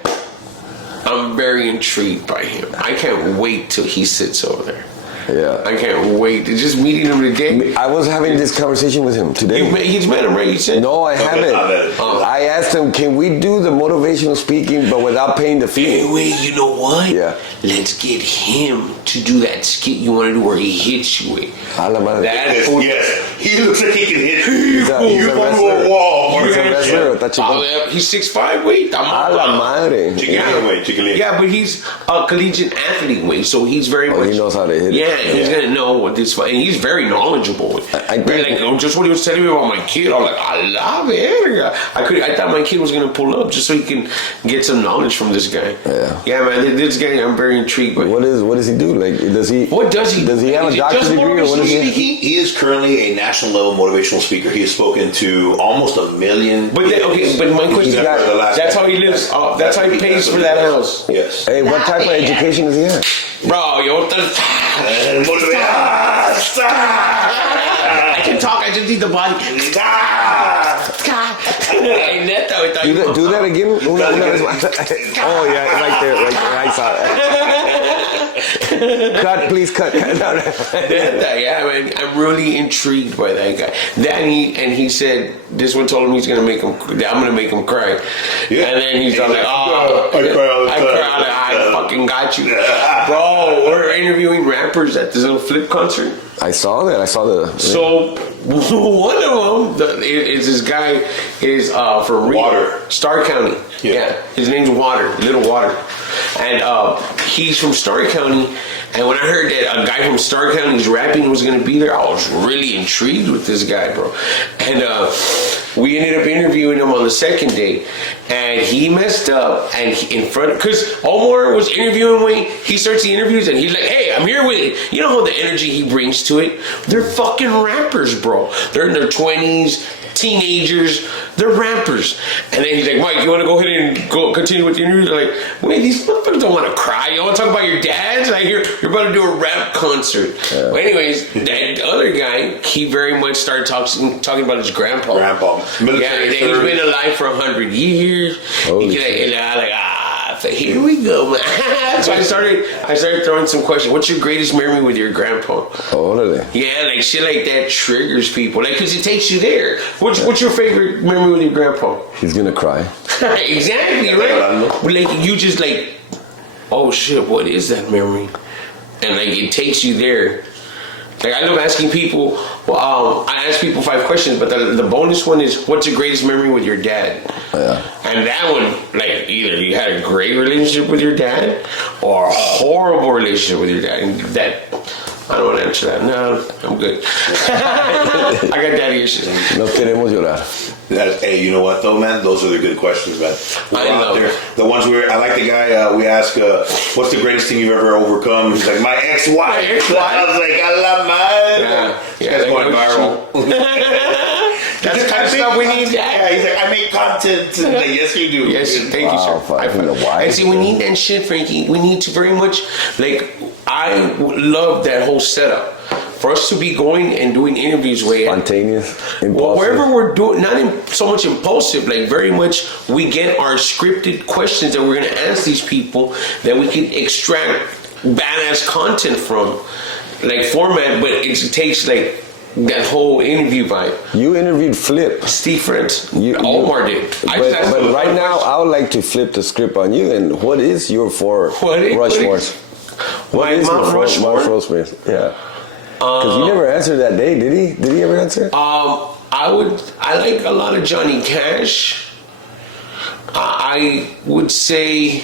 I'm very intrigued by him. I can't wait till he sits over there. Yeah. I can't wait. Just meeting him today. I was having this conversation with him today. He's met him, right? You said? No, I haven't. I asked him, can we do the motivational speaking but without paying the fee? Wait, you know what? Yeah. Let's get him to do that skit you want to do where he hits you with. A la madre. Yes. He looks like he can hit He's a wrestler. a wall. He's a wrestler. He's 6'5", wait. A la madre. Chicken. Yeah, but he's a collegiate athlete weight, so he's very much. He knows how to hit it. Yeah, he's gonna know what this. And he's very knowledgeable. Just what he was telling me about my kid, I was like, I love it. I thought my kid was gonna pull up just so he can get some knowledge from this guy. Yeah, man. This guy, I'm very intrigued. But what does he do? Like, does he? What does he? Does he have a doctorate degree or what is he? He is currently a national level motivational speaker. He has spoken to almost 1 million. But my question, that's how he lives. That's how he pays for that house. Yes. Hey, what type of education does he have? Bro, I can talk. I just need the body. Do that again. Oh yeah, right there. I saw that. Cut, please cut. Yeah, man, I'm really intrigued by that guy. He said this one told him he's gonna make him. I'm gonna make him cry. Yeah. And then he's like, "Oh, I cry all the time. I fucking got you, bro." We're interviewing rappers at this little Flip concert. I saw that. So one of them is this guy is from Water, Star County. Yeah, his name's Water, Little Water, and he's from Starr County, and when I heard that a guy from Starr County's rapping was going to be there, I was really intrigued with this guy, bro. And we ended up interviewing him on the second day, and he messed up, and because Omar was interviewing Wayne, he starts the interviews, and he's like, hey, I'm here with it. You know how the energy he brings to it? They're fucking rappers, bro. They're in their 20s, teenagers, they're rappers. And then he's like, Mike, you want to go ahead and continue with the interview? They're like, wait, these motherfuckers don't want to cry. You want to talk about your dads? Like, you're about to do a rap concert. Yeah. Well, anyways, that other guy, he very much started talking about his grandpa. Yeah, he's been alive for 100 years. Here we go, man. So I started throwing some questions. What's your greatest memory with your grandpa? Oh, really? Yeah, like shit like that triggers people. Like, because it takes you there. What's your favorite memory with your grandpa? He's gonna cry. Exactly, right? Like, you just like, oh shit, what is that memory? And like, it takes you there. Like, I love asking people, I ask people 5 questions, but the bonus one is, what's your greatest memory with your dad? Yeah. And that one, like, either you had a great relationship with your dad or a horrible relationship with your dad. And that, I don't want to answer that. No, I'm good. I got daddy issues. No queremos llorar. Hey, you know what though, man? Those are the good questions, man. I know. The ones I like the guy. We ask, "What's the greatest thing you've ever overcome?" He's like, "My ex-wife." I was like, "I love mine." Yeah, that's going viral. That's the kind of stuff we need. Yeah, he's like, "I make content." Like, yes, you do. Yes, thank you, sir. And see, we need that shit, Frankie. We need to very much, like, I love that whole setup. For us to be going and doing interviews where spontaneous, impulsive. Well, wherever we're doing, not so much impulsive, like very much we get our scripted questions that we're going to ask these people that we can extract badass content from, like format, but it takes like that whole interview vibe. You interviewed Flip. Steve Friends. Omar did. But right now, I would like to flip the script on you. And what is your Rushmores? What is Mount Rushmore? Yeah. Because you never answered that day, did he? Did he ever answer? I like a lot of Johnny Cash. I would say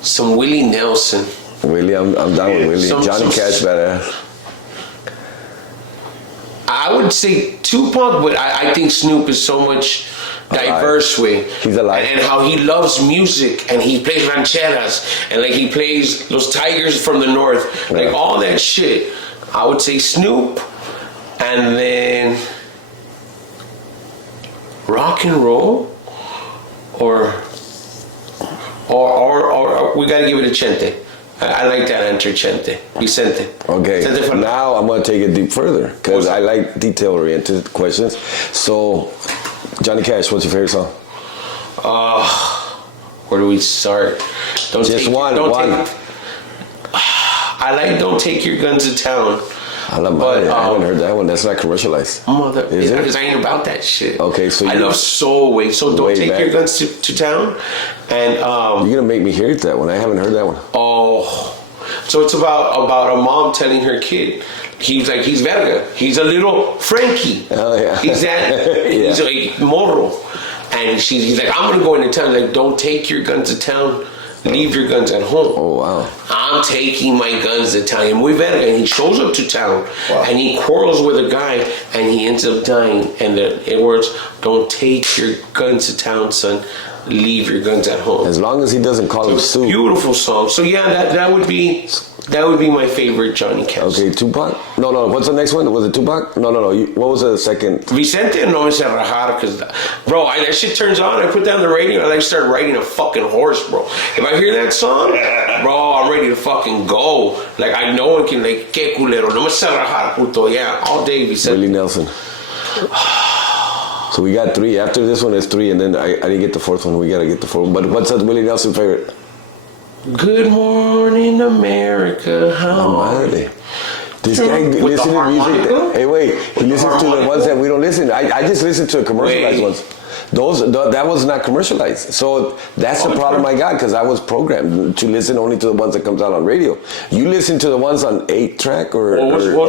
some Willie Nelson. Willie, I'm down with Willie. Johnny Cash, badass. I would say Tupac, but I think Snoop is so much diverse way. He's alive. And how he loves music, and he plays rancheras, and like he plays those tigers from the north, like all that shit. I would say Snoop, and then rock and roll, or we gotta give it a Chente. I like that answer, Chente. Vicente. Okay. Chente, now I'm gonna take it deep further because I like detail-oriented questions. So, Johnny Cash, what's your favorite song? Where do we start? One. I like "Don't Take Your Guns to Town." I haven't heard that one. That's not commercialized. Is it? Because I ain't about that shit. Okay, so I love Soul Way. So "Don't Take Your Guns to Town," and you're gonna make me hear that one. I haven't heard that one. Oh, so it's about a mom telling her kid. He's verga. He's a little Frankie. Oh yeah. He's that. He's like morro, and he's like, I'm gonna go into town. Like, don't take your guns to town. Leave your guns at home. Oh wow. I'm taking my guns to town. Muy verga. And he shows up to town, and he quarrels with a guy, and he ends up dying. And the words, "Don't take your guns to town, son. Leave your guns at home." As long as he doesn't call him Sue. Beautiful song. So yeah, that would be my favorite Johnny Cash. Okay, Tupac? No. What's the next one? Was it Tupac? No. What was the second? Vicente no me se rajar, because, bro, that shit turns on. I put down the radio and I start riding a fucking horse, bro. If I hear that song, bro, I'm ready to fucking go. Like, no one can, like, que culero. No me se rajar, puto. Yeah, all day, Vicente. Willie Nelson. So we got 3. After this one is 3, and then I didn't get the 4th one. We gotta get the 4th. But what's that Willie Nelson favorite? Good morning, America. How are you? This guy listens to music. Hey, wait. He listens to the ones that we don't listen to. I just listen to the commercialized ones. That was not commercialized. So that's the problem I got, because I was programmed to listen only to the ones that comes out on radio. You listen to the ones on 8-track or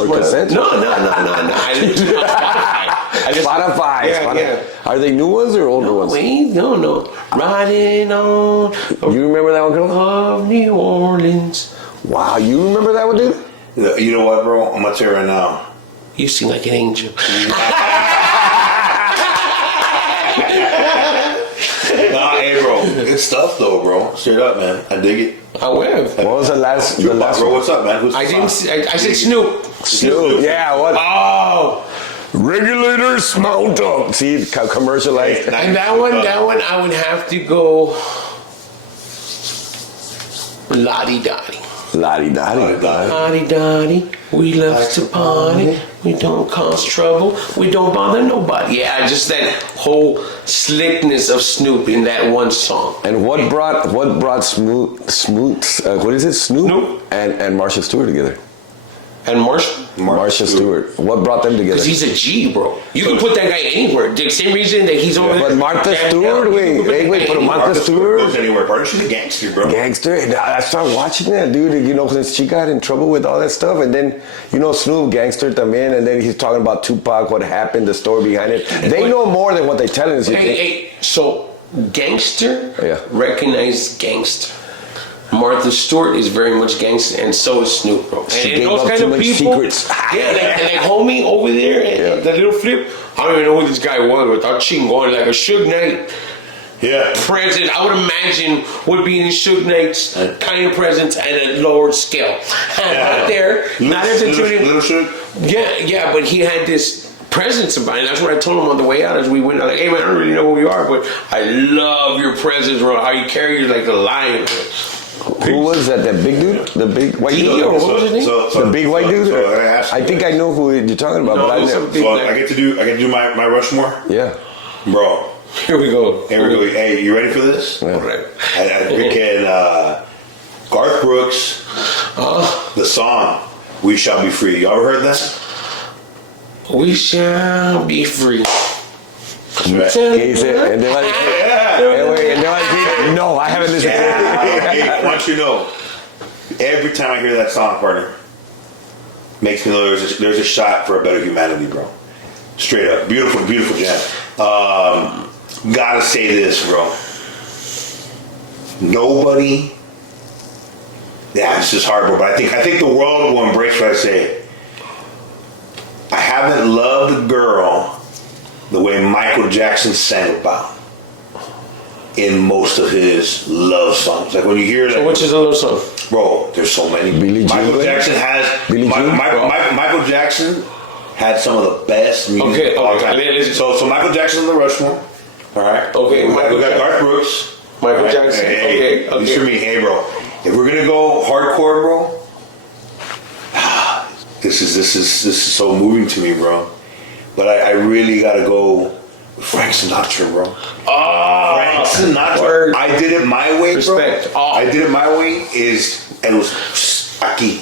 cassette? No. I listen to Spotify. I Spotify. Yeah, Spotify. yeah. Are they new ones or older ones? Wait, no. Riding on You remember that one, girl? of New Orleans. Wow, you remember that one, dude? You know what, bro? I'm gonna tell you right now. You sing like an angel. Nah, hey, bro. Good stuff, though, bro. Straight up, man. I dig it. I will. What was the last Bro, one? what's up, man? Who's I didn't. I said Snoop. Snoop. Yeah, what? Oh, Regulators mount up. See, commercialized. and that one, I would have to go. Lottie Dottie. La-di-da-di. Lottie Dottie. We love to party. We don't cause trouble. We don't bother nobody. Yeah, just that whole slickness of Snoop in that one song. And what brought Snoop, what is it, Snoop? And Marsha Stewart together? And Marshall. Marsha Stewart. What brought them together? Because he's a G, bro. You can put that guy anywhere. The same reason that he's over there. But Martha Stewart, put Martha Goes Stewart. anywhere, partner. She's a gangster, bro. Gangster. And I started watching that, dude. You know, since she got in trouble with all that stuff, and then Snoop gangster también, and then he's talking about Tupac, what happened, the story behind it. They know more than what they're telling us. So gangster, Yeah. recognize gangster. Martha Stewart is very much gangster, and so is Snoop, bro. She And gave those up kind too of much people, secrets. like homie over there, and the little flip. I don't even know who this guy was, but that chingon, like a Suge Knight Yeah. presence. I would imagine would be in Suge Knight's kind of presence at a lower scale. Not there, not as intimidating. Little Suge? Yeah, but he had this presence about it. That's what I told him on the way out as we went. I was like, hey man, I don't really know who you are, but I love your presence, bro. How you carry you like a lion. Who was that? That big dude? The big white He dude? or what was his name? The big white dude? So I asked I think I know who you're talking about, No, but I it's never. a big- So I get to do my Rushmore, Yeah. bro. Here we go. Here we go. Hey, you ready for this? Yeah. All right. I picking Garth Brooks, the song "We Shall Be Free." You ever heard that? We shall be free. That's right. He said, and then no, I haven't listened to it. Hey, I want you to know, every time I hear that song, partner, makes me know there's a shot for a better humanity, bro. Straight up, beautiful, beautiful jam. Gotta say this, bro. Nobody. Yeah, it's just hard, bro. But I think the world will embrace what I say. I haven't loved a girl the way Michael Jackson sang about in most of his love songs. Like when you hear So that, which is a little song? bro, there's so many. Billie Michael Jean? Jackson has Billie Jean? Michael Jackson had some of the best music Okay, of all okay. time. So Michael Jackson on the Rushmore. All right. Okay, we Michael got Jackson. Garth Brooks. Michael All right? Jackson. Hey, Okay. listen to me, hey, bro. If we're gonna go hardcore, bro, this is so moving to me, bro. But I really gotta go with Frank Sinatra, bro. Oh, Frank Sinatra. word. I did it my way, Respect. bro. Oh. I did it my way. It was aquí.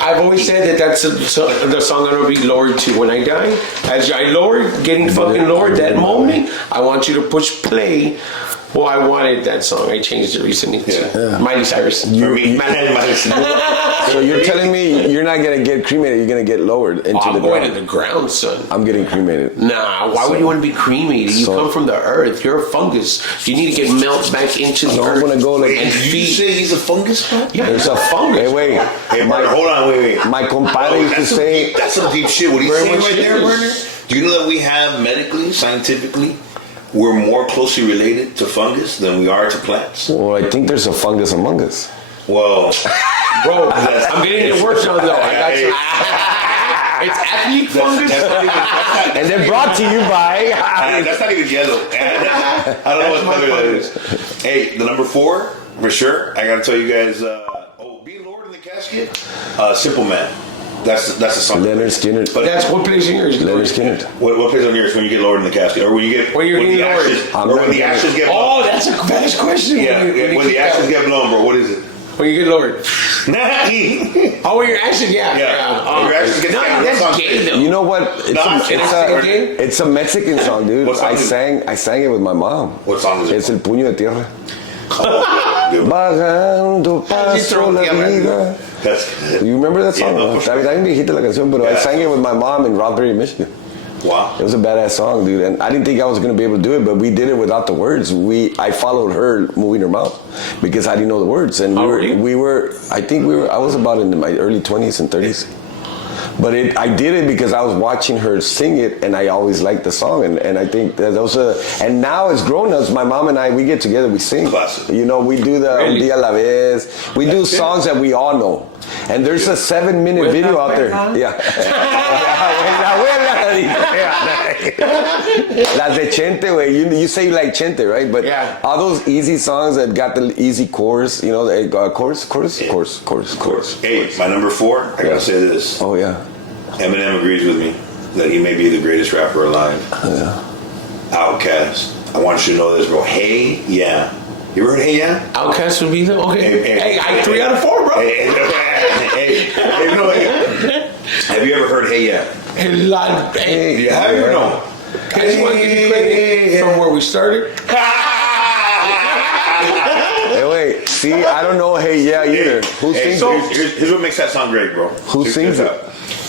I've always said that that's the song I'm gonna be lowered to when I die. As I lowered, getting fucking lowered that moment, I want you to push play. Well, I wanted that song. I changed it recently to Miley Cyrus. For me, So you're telling me you're not gonna get cremated? You're gonna get lowered into I'm the going ground? to the ground, son. I'm getting cremated. Nah, why would you want to be cremated? You So- come from the earth. You're a fungus. You need to get melted back into the No, I'm earth. gonna go like. Wait, did you say he's a fungus, bro? Yeah, There's it's a fungus. Hey, wait. Hey, Burner, hold on, wait. My compadre used to That's some say. deep- that's some deep shit. What he's Very saying much right there, is. Burner? Do you know that we have medically, scientifically, we're more closely related to fungus than we are to plants? Well, I think there's a fungus among us. Well, Bro, I'm getting it worse now, though. I got you. It's athlete fungus. And then brought to you by. that's not even yellow. I don't know what color that is. Hey, the number 4, for sure. I gotta tell you guys. Be Lord in the Casket. Simple Man. That's the song. Leonard Skinner. But That's what place in yours. Leonard Skinner. what plays on yours when you get lowered in the casket, or when you get When you're the getting lowered. ashes, I'm or not when the getting- ashes get blown? Oh, that's a fast question. Yeah, when the kick ashes out. get blown, bro. What is it? When you get lowered. Yeah. Oh, when your ashes, yeah. When your ashes get No, down, that's song gay, plays. though. You know what? It's, No, a, I'm it's, kidding. a, Gay? it's a Mexican song, dude. What song I is it? sang it with my mom. What song is it? Es el puño de tierra. Dude, Bajando paso la vida. that's good. You remember that song? Yeah, no, for Está bien viejita la canción, pero I Yeah. sang it with my mom in Rothbury, Michigan. Wow. It was a badass song, dude. And I didn't think I was gonna be able to do it, but we did it without the words. I followed her moving her mouth because I didn't know the words. And I was about in my early 20s and 30s. But I did it because I was watching her sing it, and I always liked the song, and I think that and now as grown-ups, my mom and I, we get together, we sing. Classic. You know, we do the Really? Dia la Vez. We do songs that we all know. And there's a 7-minute video out there. Yeah. Las de Chente, güey. You say you like Chente, right? But yeah. all those easy songs that got the easy chorus, you know, chorus. Hey, my number 4, I gotta say this. Oh, yeah. Eminem agrees with me that he may be the greatest rapper alive. Yeah. Outkast. I want you to know this, bro. Hey, yeah. You ever heard Hey Yeah? Outkast would be the okay. Hey, I 3 out of 4, bro. Hey, have you ever heard Hey Yeah? Hey, You have or no? I just want to give you credit from where we started. Hey, wait. See, I don't know Hey Yeah either. Who sings so it? here's what makes that song great, bro. Who sings it?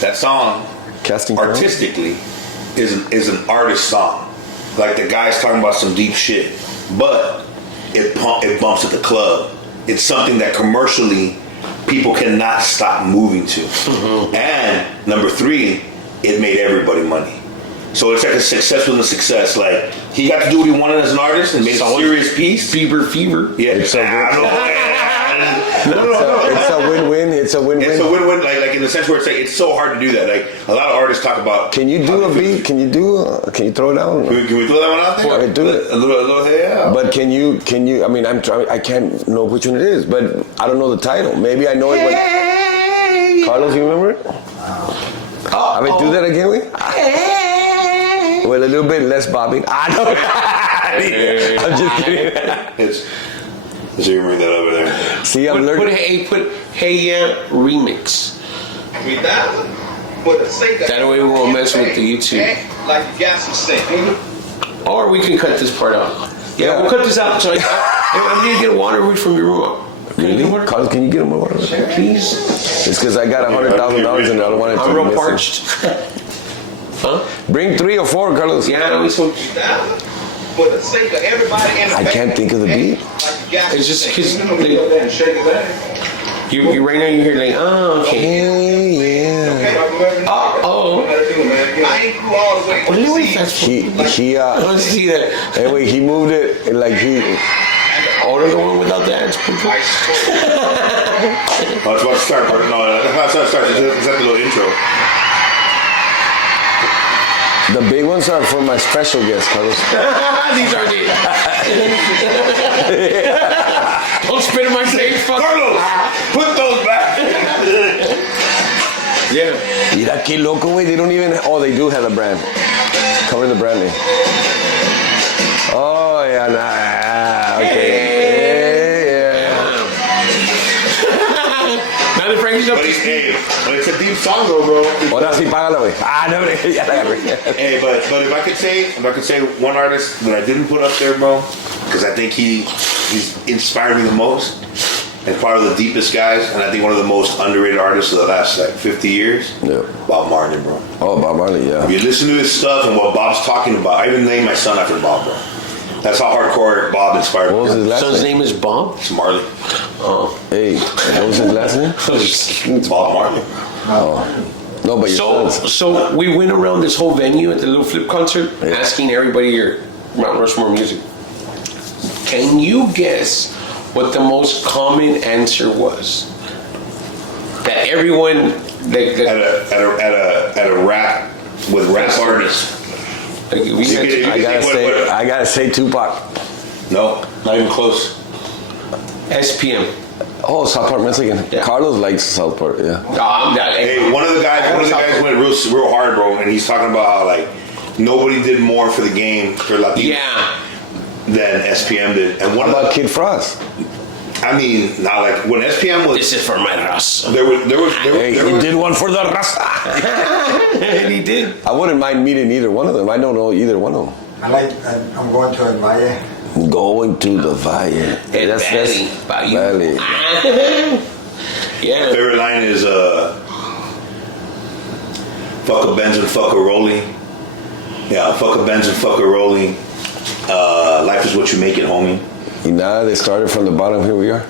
That song, Casting Crowns? artistically, is an artist song. Like the guy's talking about some deep shit, but it bumps at the club. It's something that commercially people cannot stop moving to. Mm-hmm. And number 3, it made everybody money. So it's like a success within a success. Like he got to do what he wanted as an artist and made a serious piece. Fever. Yeah, It's a win-win. It's a win-win. It's a win-win, like in the sense where it's like it's so hard to do that. Like a lot of artists talk about. Can you do a beat? Can you throw it down? Can we throw that one out there? Okay, do it. A little Hey Yeah. But can you? I mean, I'm trying. I can't know which one it is, but I don't know the title. Maybe I know it. But Carlos, you remember it? I mean, do that again, we. Well, a little bit less bobbing. I know. I'm just kidding. So you bring that over there. See, I'm learning. Put Hey Yeah remix. That way we won't mess with the YouTube. Like you got some sense. Or we can cut this part out. Yeah, we'll cut this out. So I'm gonna get a water from your room. Really? Carlos, can you get him a water? Please. It's because I got $100,000 and I don't want it to I'm be real missing. parched. Huh? Bring 3 or 4, Carlos. Yeah, we so. For the sake of everybody in the I can't think of the beat. It's just because you right now you hear like, oh, okay. Hey, yeah. Oh. I ain't through all the way. What do you think that's for? He I want to see that. anyway, he moved it and like he. Order the one without the ads. Oh, it's about to start. No, that's not how it starts. It's that little intro. The big ones are for my special guest, Carlos. These are the. Don't spit in my face, fuck. Carlos, put those back. Yeah. Mira que loco, güey. They don't even. Oh, they do have a brand. Cover the brand name. Oh yeah, nah. Okay. Yeah. Now the Frankie's up But to it's, speed. it's a deep song, though, bro. Ahora sí, págala, güey. Ah, no, ya la agarré. Hey, but if I could say one artist that I didn't put up there, bro, because I think he's inspired me the most and probably the deepest guys, and I think one of the most underrated artists of the last like 50 years. Yeah. Bob Marley, bro. Oh, Bob Marley, yeah. If you listen to his stuff and what Bob's talking about, I even named my son after Bob, bro. That's how hardcore Bob inspired What was me. his last Son's name? name is Bob. It's Marley. Oh. Hey, what was his last name? It's Bob Marley. Oh. No, but your son's. So we went around this whole venue at the little flip concert, asking everybody here Mount Rushmore music. Can you guess what the most common answer was? That everyone At a rap with rap artists. like, we You had- could- I gotta say Tupac. No, not even close. SPM. Oh, South Park, Mexican. Yeah. Carlos likes South Park, yeah. Oh, I'm not. Hey, one of the guys went real hard, bro, and he's talking about how like nobody did more for the game for Latinos Yeah. than SPM did. And one How of about Kid Frost? I mean, not like when SPM was This is for my raza. there was Hey, he did one for the Rasta. And he did. I wouldn't mind meeting either one of them. I don't know either one of them. I'm going to El Valle. Going to the Valle. Hey, That's Valley. Valley. Yeah. favorite line is fuck a Benz and fuck a Rollie. Yeah, fuck a Benz and fuck a Rolling. Life is what you make it, homie. Y nada, they started from the bottom, here we are.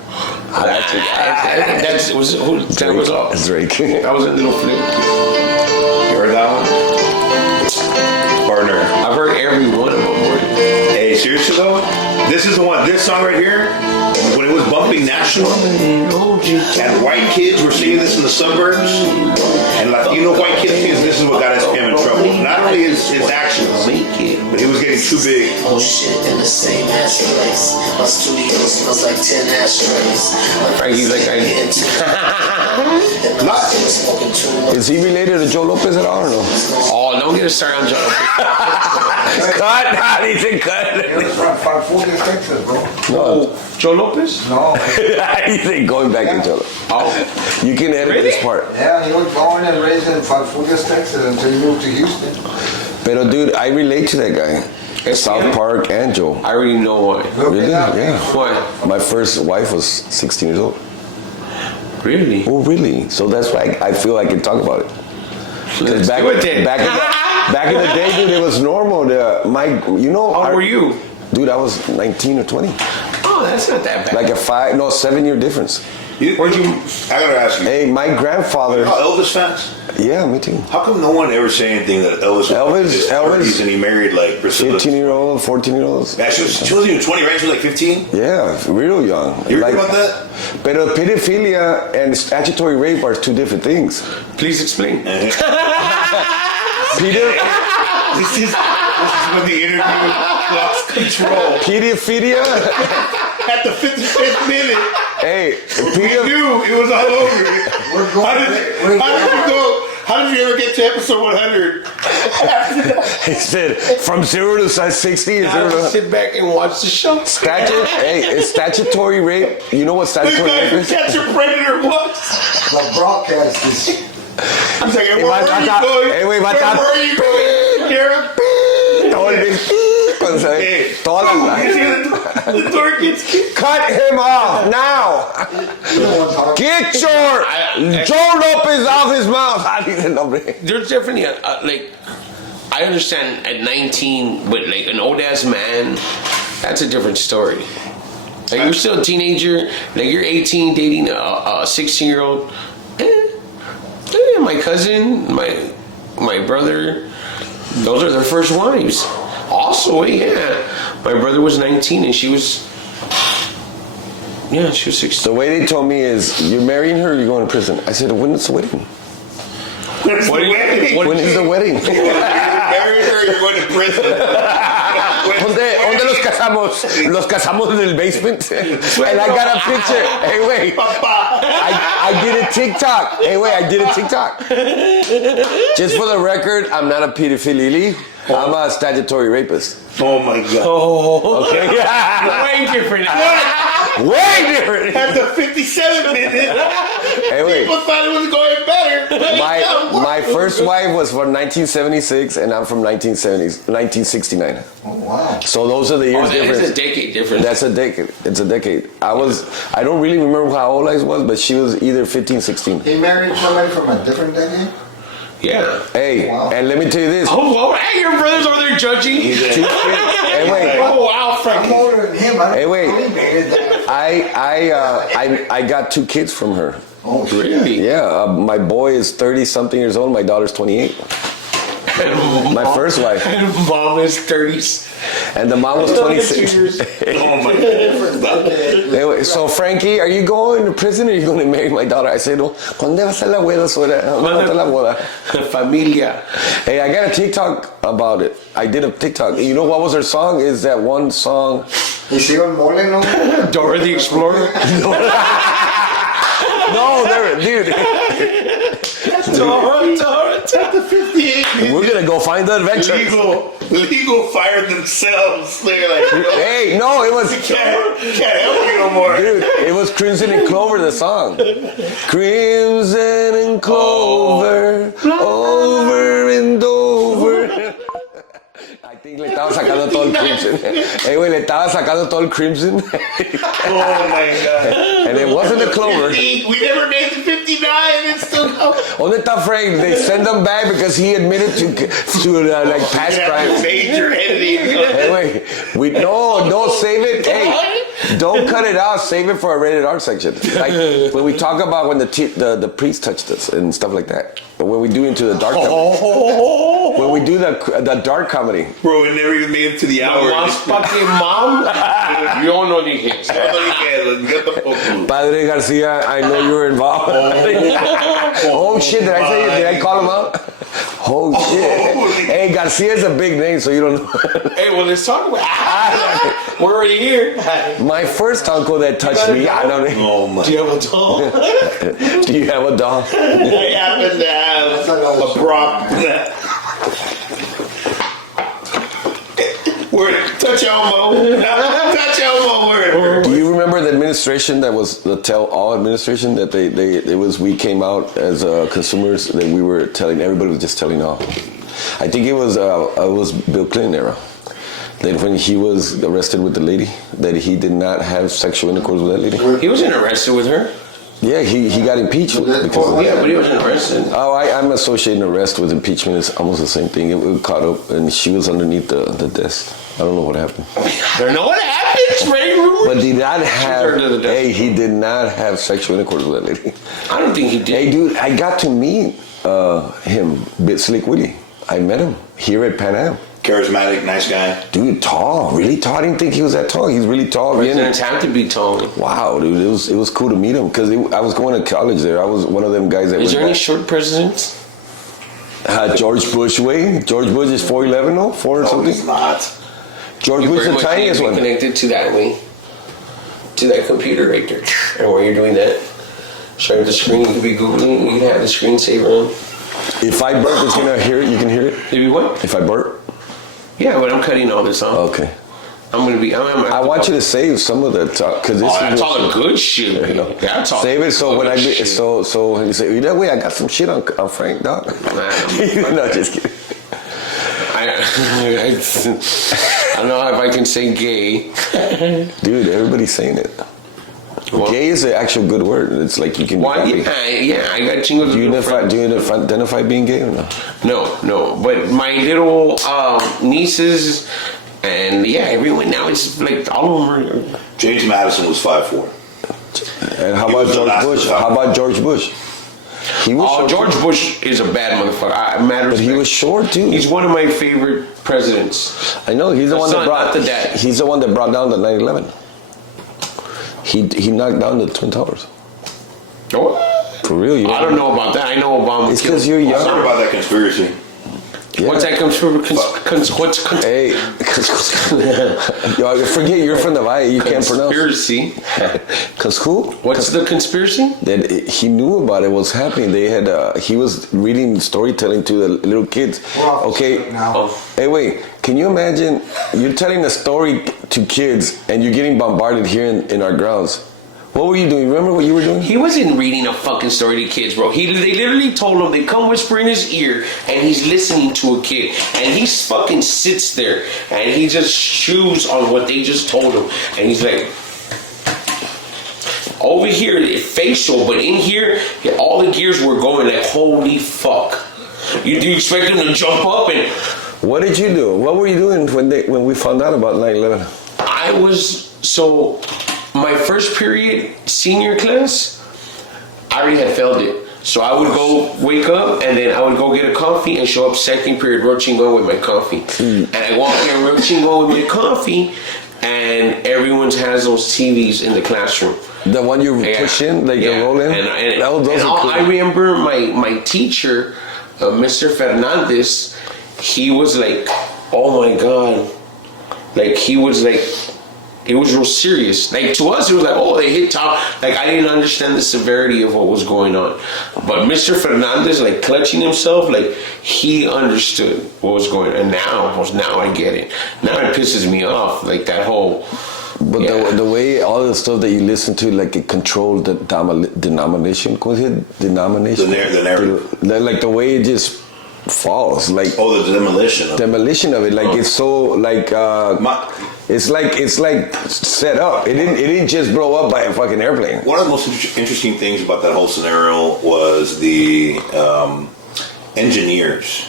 That was all. That's Drake. That was a little flip. You heard that one? Partner. I've heard every one of them. Hey, seriously though? This is the one, this song right here, when it was bumping national, and white kids were singing this in the suburbs, and Latino white kids singing this is what got SPM in trouble. Not only his actions, but he was getting too big. Oh shit, in the same ass place. My studio smells like 10 ashtrays. Frankie's like, Is he related to Joe Lopez at all or no? oh, don't get us started on John. Cut! Nah, he said cut. He was from Farfuria, Texas, bro. No, Joe Lopez? No. he said going back to Joe Lopez. Oh, You can edit Really? this part. Yeah, he was born and raised in Farfuria, Texas until he moved to Houston. Pero dude, I relate to that guy. South Park and Joe. I already know why. Look Really? it up. Yeah. Why? My first wife was 16 years old. Really? Oh, really? So that's why I feel I can talk about it. Let's Back, do it then. back in the day, dude, it was normal. How old were you? Dude, I was 19 or 20. Oh, that's not that bad. Like a 7-year difference. Where'd you? I gotta ask you. Hey, my grandfather. Oh, Elvis fans? Yeah, me too. How come no one ever say anything that Elvis was in his 30s and he married like Priscilla? 15-year-old, 14-year-olds. Yeah, she wasn't even 20, right? She was like 15? Yeah, real young. You heard about that? But pedophilia and statutory rape are two different things. Please explain. Peter, This is when the interview lost control. pedophilia. At the 55th minute, Hey, we Peter. knew it was all over. How did you ever get to episode 100? He said from 0 to 60 is Now 0 to sit back and watch the show. It's statutory rape. You know what This statutory guy rape from is? Catch a Predator was. The broadcast is. I'm like, where are you going? Hey, wait, Where are you going? Garrett? Todo el- cuando se- Hey, todas las- you see the door gets kicked? Cut him off now. Get your Joe Lopez off his mouth. Ah, dice el nombre. There's definitely I understand at 19, but like an old ass man, that's a different story. Like you're still a teenager, like you're 18 dating a 16-year-old. My cousin, my brother, those are their first wives. Also, yeah, my brother was 19 and she was 16. The way they told me is, you're marrying her or you're going to prison. I said, when is the wedding? When's the What did- wedding? what- When is the wedding? You're marrying her, you're going to prison. ¿Dónde los casamos? Los casamos in the basement. And I got a picture. Hey, wait. I did a TikTok. Hey, wait, I did a TikTok. Just for the record, I'm not a pedophile. I'm a statutory rapist. Oh my God. Okay? Way different. Way different. At the 57th minute, Hey, wait. people thought it was going better. My first wife was from 1976, and I'm from 1969. Oh, wow. So those are the years That is difference. a decade difference. That's a decade. It's a decade. I don't really remember how old I was, but she was either 15, 16. He married somebody from a different decade? Yeah. Hey, Wow. and let me tell you this. Oh, well, hey, your brother's over there judging. Hey, wait. Oh, wow, I'm Frankie. older than him. I don't Hey, wait. know he made that. I got 2 kids from her. Oh, shit. Really? Yeah, my boy is 30-something years old. My daughter's 28. My first wife. And mom is 30s. And the mom was 26. Oh my God. Anyway, so Frankie, are you going to prison or are you going to marry my daughter? I said, no. ¿Cuándo va a ser la boda? ¿Cuándo va a ser la boda? Familia. Hey, I got a TikTok about it. I did a TikTok. You know what was her song? Is that one song? ¿Y sigo el mole, no? Dora the Explorer. No, dude. Dora. At the 58th We're gonna go find the adventure. legal fired themselves. They're like, Hey, no, it was. can't help you no more. Dude, it was Crimson and Clover, the song. Crimson and Clover, over and over. I think le estaba sacando todo el Crimson. Hey, güey, le estaba sacando todo el Crimson. Oh my God. And it wasn't the Clover. We never made the 59 and it's still going. ¿Dónde está Frank? They send him back because he admitted to like past crimes. Major editing. Hey, wait, no, save it. Hey, don't cut it out. Save it for a rated R section. Like when we talk about when the priest touched us and stuff like that. But when we do into the dark comedy, when we do the dark comedy, Bro, it never even made it to the hour. Más fucking mom. Yo no dije. Get the fuck. Padre Garcia, I know you were involved. Oh shit! Did I call him out? Oh shit! Hey, Garcia is a big name, so you don't know. Hey, well, let's talk about. We're already here. My first uncle that touched me. I don't know. Oh my. Do you have a doll? Do you have a doll? I happen to have a prop. Word. Touch Elmo. Touch Elmo. Word. Do you remember the administration that was the tell all administration that we came out as consumers that we were telling everybody was just telling all. I think it was Bill Clinton era. That when he was arrested with the lady, that he did not have sexual intercourse with that lady. He wasn't arrested with her. Yeah, he got impeached because of Yeah, that. but he wasn't arrested. Oh, I'm associating arrest with impeachment. It's almost the same thing. It caught up, and she was underneath the desk. I don't know what happened. I don't know what happened, right? But did not have. under the desk. Hey, he did not have sexual intercourse with that lady. I don't think he did. Hey, dude, I got to meet him, Bit Slick Willie. I met him here at Pan Am. Charismatic, nice guy. Dude, tall, really tall. I didn't think he was that tall. He's really tall. Presidents have to be tall. Wow, dude, it was cool to meet him because I was going to college there. I was one of them guys that. Is went there any back. short presidents? George Bush way. George Bush is 4'11", no, 4 or No, something. he's not. George You Bush is very the much need tiniest to be one. connected to that way, to that computer right there. And while you're doing that, showing the screen, you could be googling. You can have the screensaver on. If I burp, it's gonna hear it. You can hear it. Maybe what? If I burp. Yeah, but I'm cutting all this off. Okay. I'm gonna be. I want you to save some of the talk because this That's is all the good shit. You know. That's all. Save it so when I be, shit. so when you say that way, I got some shit on Frank, dog. No, just kidding. I don't know if I can say gay. Dude, everybody's saying it. Well, Gay is an actual good word. It's like you can. Why? Be happy. Yeah, I got chingos. Do you little friends. identify being gay or no? No. But my little nieces and yeah, everyone now it's like all of them are. James Madison was 5'4". And how He about was the George last Bush? to talk. How about George Bush? He was short, George too. Bush is a bad motherfucker. But he was short too. He's one of my favorite presidents. I know he's the one that son, brought. not the dad. He's the one that brought down the 9/11. He knocked down the Twin Towers. Oh, For real, you I don't know about that. I know Obama. It's because you're I heard young. about that conspiracy. Yeah. What's that what's Hey, yo, forget you're from the Valle. You can't pronounce. conspiracy? Cause who? What's the conspiracy? That he knew about it was happening. They had he was reading storytelling to the little kids. Okay. Now. Oh. Hey, wait. Can you imagine you're telling a story to kids and you're getting bombarded here in our grounds? What were you doing? Remember what you were doing? He wasn't reading a fucking story to kids, bro. They literally told him, they come whisper in his ear, and he's listening to a kid. And he fucking sits there, and he just chews on what they just told him. And he's like, over here, facial, but in here, all the gears were going like, holy fuck. Do you expect him to jump up and... What did you do? What were you doing when we found out about 9/11? I was, so my first period, senior class, I already had failed it. So I would go wake up and then I would go get a coffee and show up second period roaching on with my coffee. And I walk in roaching on with my coffee and everyone has those TVs in the classroom. The one you push in, like you roll in? And Those are cool. I remember my teacher, Mr. Fernandez, he was like, oh my God. Like he was like, it was real serious. Like to us, it was like, oh, they hit top. Like I didn't understand the severity of what was going on. But Mr. Fernandez, like clutching himself, like he understood what was going on. And now I get it. Now it pisses me off. Like that whole. But Yeah. the way all the stuff that you listen to, like it controlled the denomination. ¿Cómo se dice? Denomination. The narrative. Like the way it just falls. Like Oh, the demolition. demolition of it. Like it's so like it's like set up. It didn't just blow up by a fucking airplane. One of the most interesting things about that whole scenario was the engineers.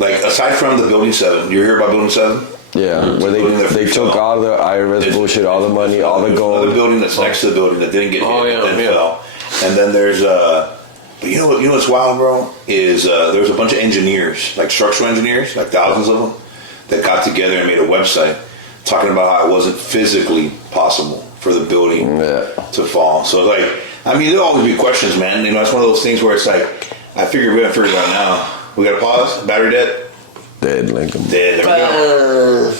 Like, aside from the Building 7, you hear about Building 7? Yeah, where they took all the IRS bullshit, all the money, all the gold. Another building that's next to the building that didn't get hit, yeah, that yeah. fell. And then there's but you know what's wild, bro? Is there's a bunch of engineers, like structural engineers, like thousands of them, that got together and made a website talking about how it wasn't physically possible for the building to fall. So it's like, I mean, there'll always be questions, man. You know, it's one of those things where it's like, I figure we're gonna figure it out now. We gotta pause. Battery dead. Dead, Lincoln. Dead. There we go.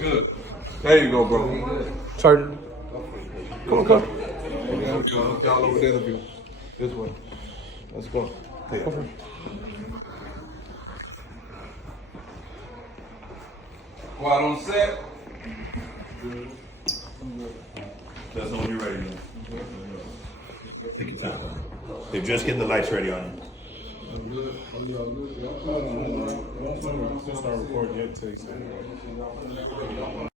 Good. There you go, bro. Turn. Come on, come. Y'all over there, view. This way. Let's go. Okay. Quiet on set. That's when you're ready. Take your time. They're just getting the lights ready on you. Start recording yet,